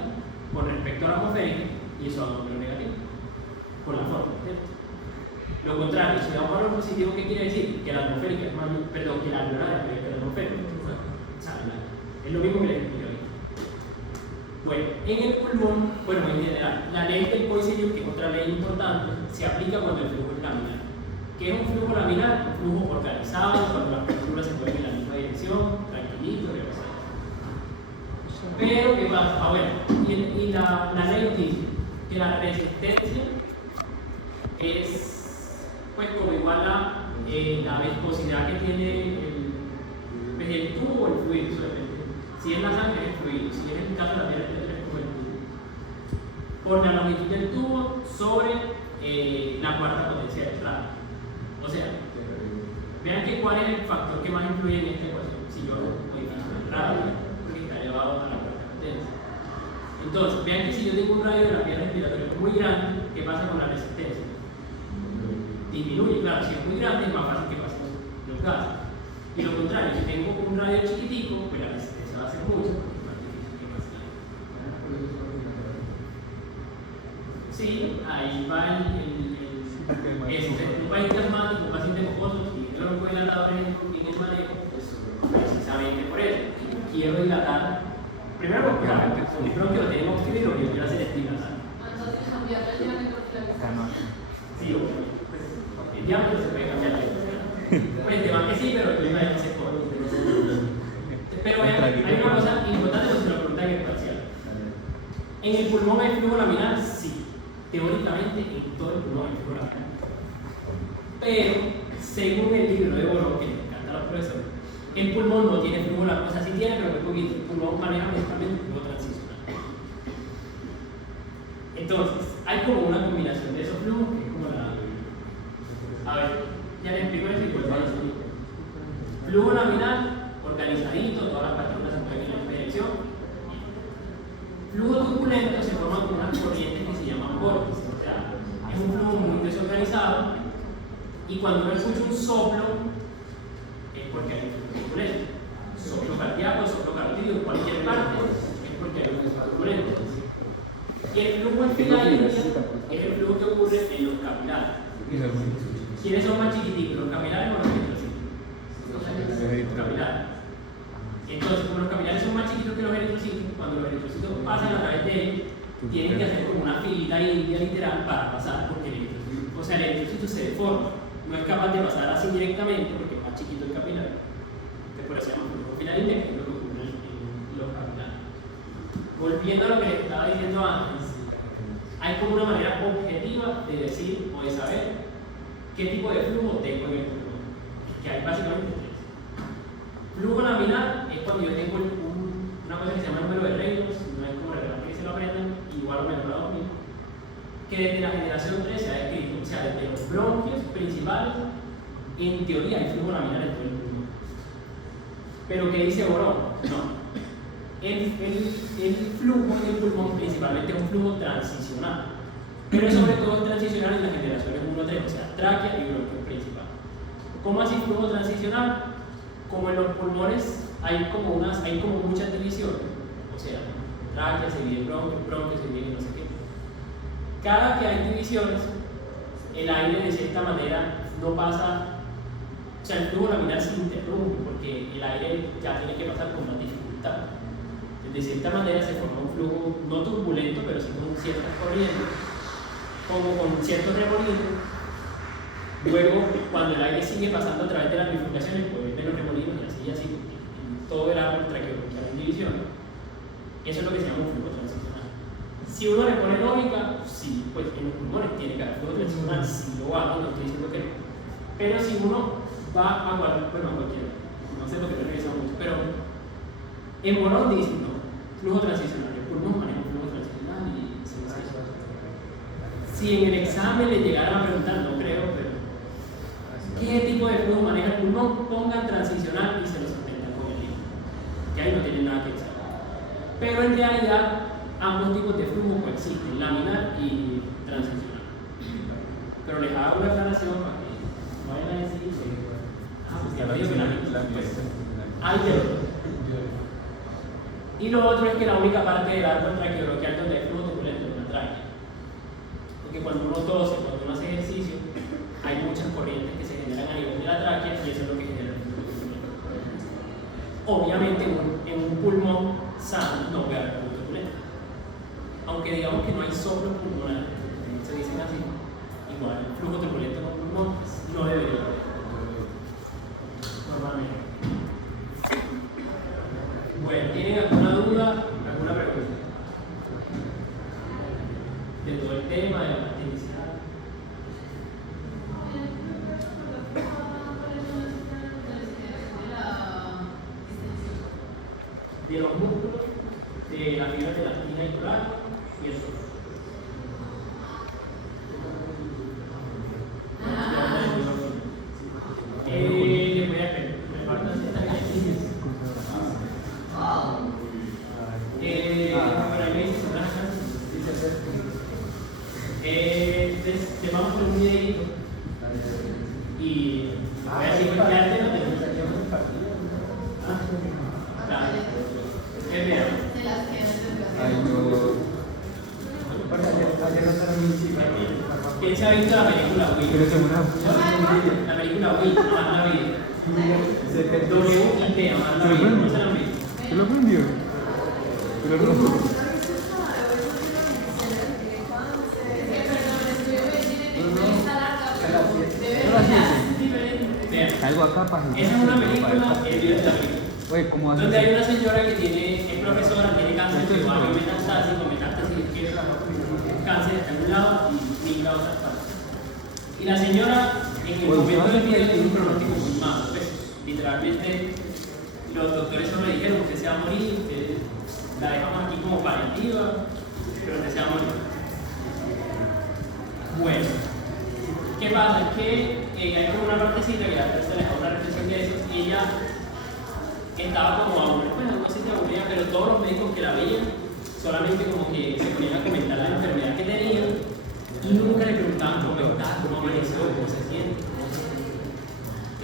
con respecto a la atmosférica y eso da un valor negativo. Por la forma, ¿cierto? Lo contrario, si da un valor positivo, ¿qué quiere decir? Que la atmosférica es mayor, perdón, que la alveolar es mayor que la atmosférica. Es lo mismo que les expliqué ahorita. Bueno, en el pulmón, bueno, en general, la ley del Poisson, que es otra ley importante, se aplica cuando el flujo es laminar. ¿Qué es un flujo laminar? Un flujo organizado, cuando las partículas se mueven en la misma dirección, tranquilito, reposado. Pero, ¿qué pasa? Bueno, y la ley dice que la resistencia es, pues, como igual a la viscosidad que tiene el tubo o el fluido, solamente. Si es la sangre, es fluido. Si es el caso de la piel, es como el tubo. Por la longitud del tubo sobre la cuarta potencia de entrada. O sea, vean que cuál es el factor que más influye en esta ecuación. Si yo modifico el radio, porque está elevado a la cuarta potencia. Entonces, vean que si yo tengo un radio de la vía respiratoria muy grande, ¿qué pasa con la resistencia? Disminuye, claro, si es muy grande es más fácil que pasen los gases. Y lo contrario, si tengo un radio chiquitico, pues la resistencia va a ser mucho, porque es más difícil que pase. Sí, ahí va un paciente asmático, un paciente mucoso, si yo no puedo dilatar en el manejo, pues precisamente por eso. Quiero dilatar, primero porque que lo tenemos que escribir, lo que yo quiero hacer es dilatar. Entonces, cambiar el diámetro de la vista. Sí, pues, el diámetro se puede cambiar. Pues el tema que sí, pero el problema es que se puede. Pero hay una cosa importante que se lo preguntan en el parcial. ¿En el pulmón hay flujo laminar? Sí. Teóricamente en todo el pulmón hay flujo laminar. Pero, según el libro de Bolón, que le encanta a los profesores, el pulmón no tiene flujo laminar. O sea, sí tiene, pero muy poquito. El pulmón maneja principalmente el flujo transicional. Entonces, hay como una combinación de esos flujos que es como la. A ver, ya les explico eso y pues vaya a seguir. Flujo laminar, organizadito, todas las partículas se mueven en la misma dirección. Flujo turbulento se forma con unas corrientes que se llaman vórtices. O sea, es un flujo muy desorganizado y cuando uno escucha un soplo es porque hay un flujo turbulento. Soplo cardíaco, soplo carotídeo, en cualquier parte es porque hay un flujo turbulento. Y el flujo en fila india es el flujo que ocurre en los capilares. ¿Quiénes son más chiquititos, los capilares o los eritrocitos? Los capilares. Entonces, como los capilares son más chiquitos que los eritrocitos, cuando los eritrocitos pasan a través de ellos, tienen que hacer como una filita india literal para pasar, porque el eritrocito, o sea, el eritrocito se deforma, no es capaz de pasar así directamente porque es más chiquito el capilar. Entonces, por eso se llama flujo fila india, que es lo que ocurre en los capilares. Volviendo a lo que les estaba diciendo antes, hay como una manera objetiva de decir o de saber qué tipo de flujo tengo en el pulmón, que hay básicamente tres. Flujo laminar es cuando yo tengo una cosa que se llama número de Reynolds, no es como el que se lo aprendan, igual o menor a 2000. que desde la generación 3 se ha descrito, o sea, desde los bronquios principales, en teoría hay flujo laminar en todo el pulmón. Pero ¿qué dice Borón? No. El flujo en el pulmón principalmente es un flujo transicional, pero sobre todo es transicional en las generaciones 1-3, o sea, tráquea y bronquio principal. ¿Cómo así flujo transicional? Como en los pulmones hay como muchas divisiones, o sea, tráquea se divide en bronquio se divide en no sé qué. Cada que hay divisiones, el aire de cierta manera no pasa, o sea, el flujo laminar se interrumpe porque el aire ya tiene que pasar con más dificultad. De cierta manera se forma un flujo no turbulento, pero sí con ciertas corrientes, como con ciertos remolinos. Luego, cuando el aire sigue pasando a través de las bifurcaciones, puede ver los remolinos y así, en todo el árbol traqueobronquial en división. Eso es lo que se llama un flujo transicional. Si uno le pone lógica, sí, pues en los pulmones tiene que haber flujo transicional, si lo hago, no estoy diciendo que no. Pero si uno va a cualquiera, no sé lo que regresa mucho, pero en Borón dice no, flujo transicional, el pulmón maneja un flujo transicional y se va. Si en el examen le llegaran a preguntar, no creo, pero ¿qué tipo de flujo maneja el pulmón? Pongan transicional y se los atentan con el libro, que ahí no tienen nada que decir. Pero en realidad ambos tipos de flujo coexisten, laminar y transicional. Pero les hago una aclaración para que no vayan a decir pues ya lo digo que hay de los dos. Y lo otro es que la única parte del árbol traqueobronquial donde hay flujo turbulento es la tráquea. Porque cuando uno tose, cuando uno hace ejercicio, hay muchas corrientes que se generan a nivel de la tráquea y eso es lo que genera el flujo turbulento. Obviamente en un pulmón sano no puede haber flujo turbulento. Aunque digamos que no hay soplo pulmonar, se dicen así, igual el flujo turbulento en un pulmón no debería haber. Normalmente. Bueno, ¿tienen alguna duda, alguna pregunta? De todo el tema, de la parte inicial. De los músculos, de la fibra de la espina y colágeno y el suelo. Les voy a esperar. Me faltan estas ejercicios. Para mí, te vamos a hacer un videito y voy a decir que arte no tenemos. Claro. ¿Qué vean? Ay, no. ¿Quién se ha visto la película Wii? La película Wii, Amar la vida. W.I.T. Amar la vida. ¿No se la han visto? ¿Te lo prendió? ¿Te lo prendió? Vean, Algo acá para esa es una película, el video de la película. Oye, ¿cómo haces? Donde hay una señora que es profesora, tiene cáncer de ovario metastásico, cáncer está en un lado y migra a otras partes. Y la señora, en el momento del video, tiene un pronóstico muy malo. Pues, literalmente, los doctores solo le dijeron que se va a morir, que la dejamos aquí como paliativa, pero que se va a morir. Bueno, ¿qué pasa? Es que hay como una partecita que ya se le da una reflexión de eso, y ella estaba como aburrida, bueno, no sé si aburrida, pero todos los médicos que la veían solamente como que se ponían a comentar la enfermedad que tenía y nunca le preguntaban cómo está, cómo amaneció, cómo se siente.